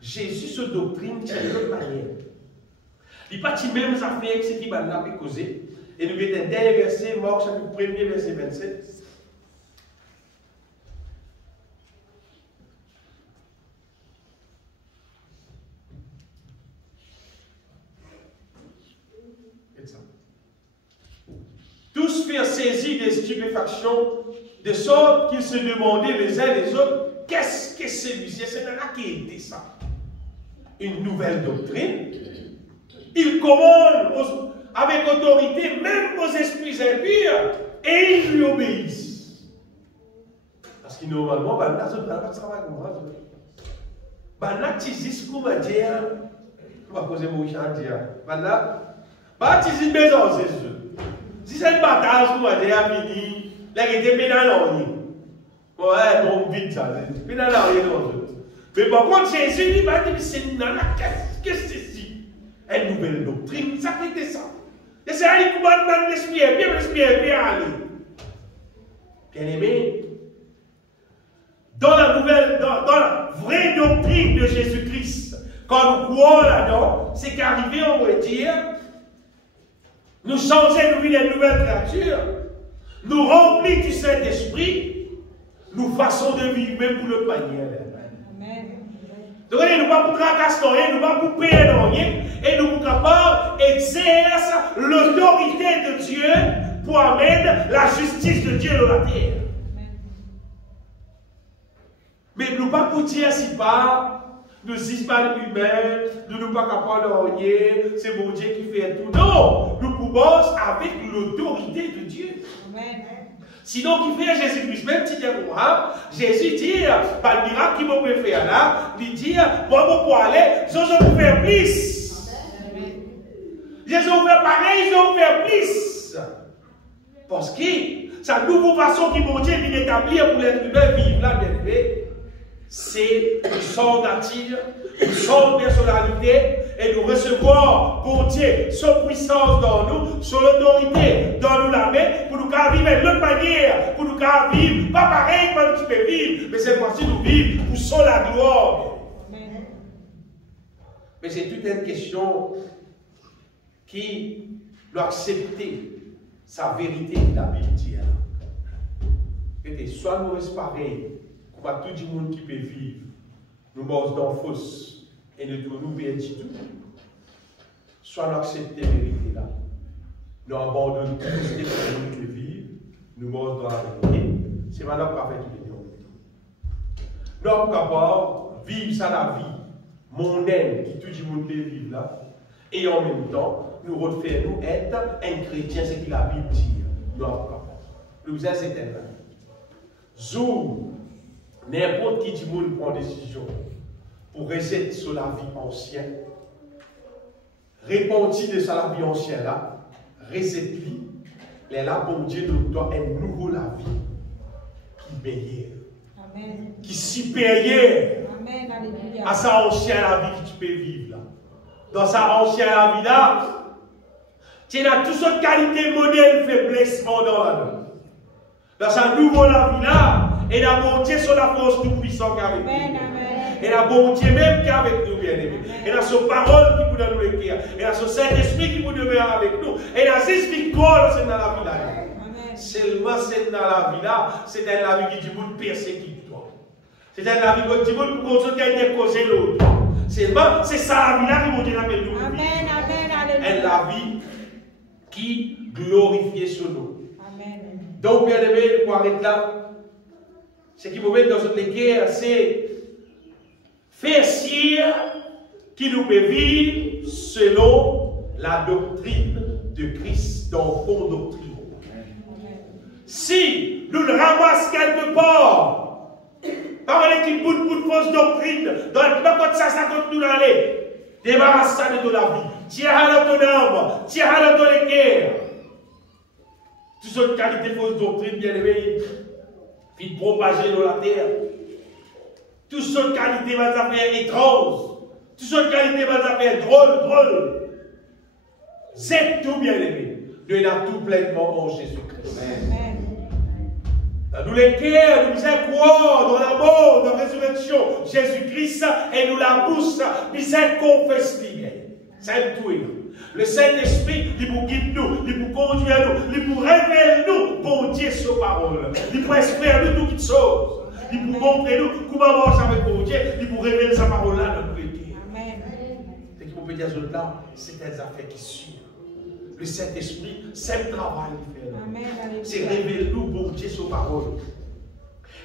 Jésus, sa doctrine, c'est de l'autre manière. Il n'y a pas de même affaire que ce qui m'a causé. Et nous mettons un dernier verset, Marc chapitre 1er, verset 27. Tous furent saisis des stupéfactions, de sorte qu'ils se demandaient les uns les autres, qu'est-ce que c'est celui-ci? C'est là qui était ça. Une nouvelle doctrine. Il commande avec autorité, même aux esprits impurs, et ils lui obéissent. Parce que normalement, on va travailler comme moi. On va poser mon chant dire. Si c'est une bataille, vous m'avez fini, là, il était pénal en ligne. Ouais, bon, vite ça, pénal en ligne. Mais par contre, Jésus dit, c'est qu'est-ce que c'est ci? Une nouvelle doctrine, ça fait ça. Et c'est un commandement de l'esprit, bien aller. Bien aimé, dans la vraie doctrine de Jésus-Christ, quand nous croyons là-dedans, c'est qu'arrivé, on va dire, nous changer de vie des nouvelles créatures, nous remplir du Saint-Esprit, nous façons de vivre même pour le panier. Amen. Donc, nous ne pas pour tracasser rien, nous ne pas pour payer rien, et nous sommes capables d'exercer l'autorité de Dieu pour amener la justice de Dieu dans la terre. Amen. Mais nous ne pas pour dire si pas. Nous ne sommes pas humains, nous ne sommes pas capables de rien, c'est mon Dieu qui fait tout. Non, nous pouvons avec l'autorité de Dieu. Amen. Sinon, qui fait Jésus-Christ, même si Jésus dit, par le miracle qu'il m'a fait là, il dit, moi, je peux aller, je peux faire plus. Amen. Jésus fait pareil, ils ont fait plus. Parce que c'est une nouvelle façon qui mon Dieu d'établir pour l'être humain vivre là, bien aimé. C'est son nature, Nous sommes personnalité et nous recevons, pour Dieu, son puissance dans nous, son autorité dans nous la main, pour nous vivre de l'autre manière, pour nous vivre, pas pareil comme tu peux vivre, mais cette fois-ci nous vivre pour son la gloire. Amen. Mais c'est toute une question qui doit accepter sa vérité de la Bible dit. Et soit nous restons pareils, comme tout le monde qui peut vivre, nous morts dans fausse et nous nous vertis tout. Soit nous acceptons la vérité là. Nous abandonnons tout ce que nous peut vivre, nous morts dans la vérité. C'est maintenant qu'on va faire tout le monde. Nous sommes capables de vivre ça la vie mondaine qui tout le monde peut vivre là. Et en même temps, nous refaire nous être un chrétien, c'est que la Bible dit. Nous sommes capables. Nous faisons cette année. Zou, n'importe qui du monde prend décision pour rester sur la vie ancienne, répondre de sa vie ancienne là, rester-lui, les là, bon Dieu nous doit un nouveau la vie qui meilleur, Amen. Qui supérieur Amen. À sa ancienne la vie que tu peux vivre là. Dans sa ancienne la vie là, tu as toutes sortes de qualités, modèles, faiblesses pendant la vie. Dans sa nouvelle la vie là, et la bonté sur la force tout puissant qui est avec nous. Et la bonté même qui est avec nous, bien aimés. Et dans son parole qui vous donne le cœur. Et dans son Saint-Esprit qui vous demeure avec nous. Et dans cette victoire, c'est dans la vie là. Seulement c'est dans la vie là, c'est dans la vie qui dit vous persécute toi. C'est dans la vie qui dit vous pour qu'on ait causé l'autre. Seulement c'est ça la vie là qui vous dit appelle nous. Amen, amen, alléluia. Et la vie qui glorifie sur nous. Donc, bien aimé, pour arrêter là, ce qui vous met dans cette guerre, c'est faire signe qui nous peut vivre selon la doctrine de Christ, dans le fond doctrine. Si nous le ramassons quelque part, par une bout de fausse doctrine, dans le pas ça compte nous d'aller, débarrasse ça de ton vie, tiens dans ton âme, tiens dans ton guerre. Toutes sortes de qualités fausses doctrines, bien aimées, qui propagées dans la terre. Toutes sortes de qualités va s'appeler étranges. Toutes sortes de qualités va s'appeler drôles. C'est tout, bien aimé. Dieu a tout pleinement en Jésus-Christ. Nous les cœurs, nous disons croire dans la mort, dans la résurrection, Jésus-Christ, et nous la bouche, nous confessons. C'est tout. Le Saint-Esprit, il vous guide nous, il vous conduit nous, il vous révèle nous, bon Dieu, sa parole. Il vous explique nous toutes choses. Il vous montre nous comment marcher avec bon Dieu, il vous révèle sa parole là dans tous les cas. Amen. C'est qu'il faut dire là, c'est des affaires qui suivent. Le Saint-Esprit, c'est le travail qu'il fait. C'est révéler nous, bon Dieu, sa parole.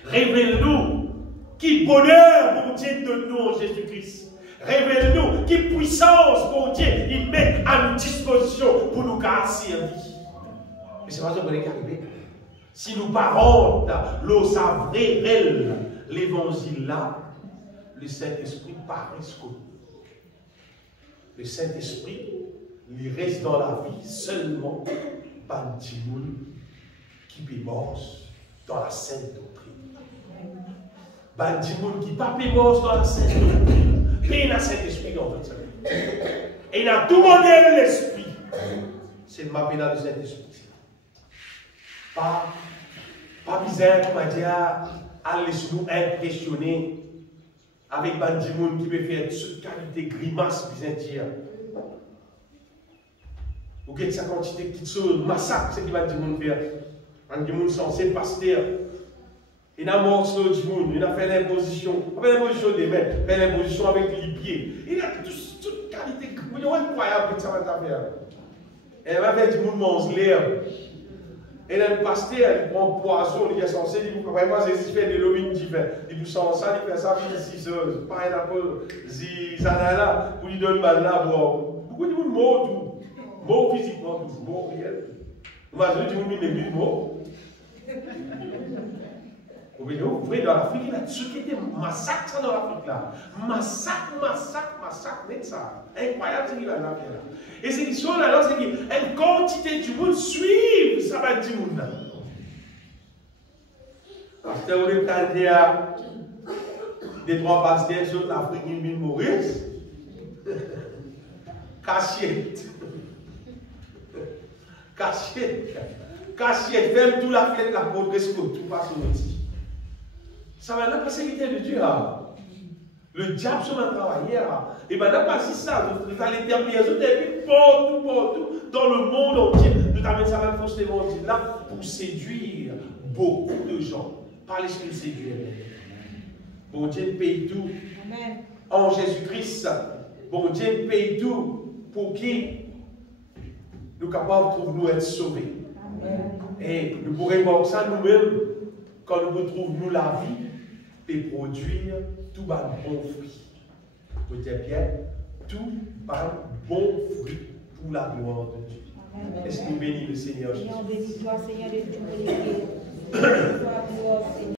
Révèle-nous qui bonheur, bon Dieu, de nous en Jésus-Christ. Révèle-nous qui puissance, bon Dieu, il met à notre disposition pour nous servir. Mais c'est pas ça qu'on est arrivé. Si nous parlons l'eau révèle l'évangile là, le Saint-Esprit paraît comme nous. Le Saint-Esprit, il reste dans la vie seulement par des gens qui pémorent dans la sainte doctrine. Par des gens qui ne pémorent dans la sainte doctrine. Et il a cet esprit dans votre vie. Et il a tout modèle l'esprit. C'est le mappé dans le Saint-Esprit. Pas bizarre, comme dire, aller nous impressionner avec des gens qui peuvent faire toute qualité grimace, bizarre dire. Ou que sa quantité qui se massacre, c'est qui va dire faire. Un gens censé pasteur. Il a morceau du monde, il a fait l'imposition. Fait l'imposition des mains, fait l'imposition avec les pieds. Il a toute qualité. Vous voyez, incroyable que ça va faire. Et il va faire du monde mangeler. Et là, le pasteur, il prend poisson, il est censé, il dit, vraiment, c'est fait de l'eau divin. Il vous sent ça, il fait ça, il dit 6 heures. Pas un peu, zizanala, pour lui donner mal là, beaucoup de monde mort, tout. Mort physiquement, tout. Mort réel. Imagine, tu me mets 1000 morts. Vous voyez, dans l'Afrique, il y a tout ce qui était massacre dans l'Afrique là. Massacre, net ça. Incroyable ce qu'il a là. Et c'est qu'ils sont là, c'est qu'une quantité du monde suit ça va du monde là. Parce que vous avez des trois pasteurs sur l'Afrique, ils Maurice. Cachette. Cachette. Cachette. Même tout la fête, la progresse, tout passe au dessus. Ça va la sécurité de Dieu. Le diable se met à travailler. Et maintenant, pas si ça. Nous allons établir depuis partout, dans le monde entier. Nous allons ça va force l'évangile là pour séduire beaucoup de gens. Pas l'esprit de séduire. Bon Dieu paye tout. Amen. En Jésus-Christ, bon Dieu paye tout pour qui nous capables pour nous être sauvés. Amen. Et nous pourrons voir ça nous-mêmes quand nous retrouvons la vie et produire tout bas bon fruit. Peut-être bien, tout bas bon fruit pour la gloire de Dieu. Amen. Est-ce que nous bénissons le Seigneur Jésus? Seigneur, bénis-toi, Seigneur, de Dieu, bénis-toi, Seigneur.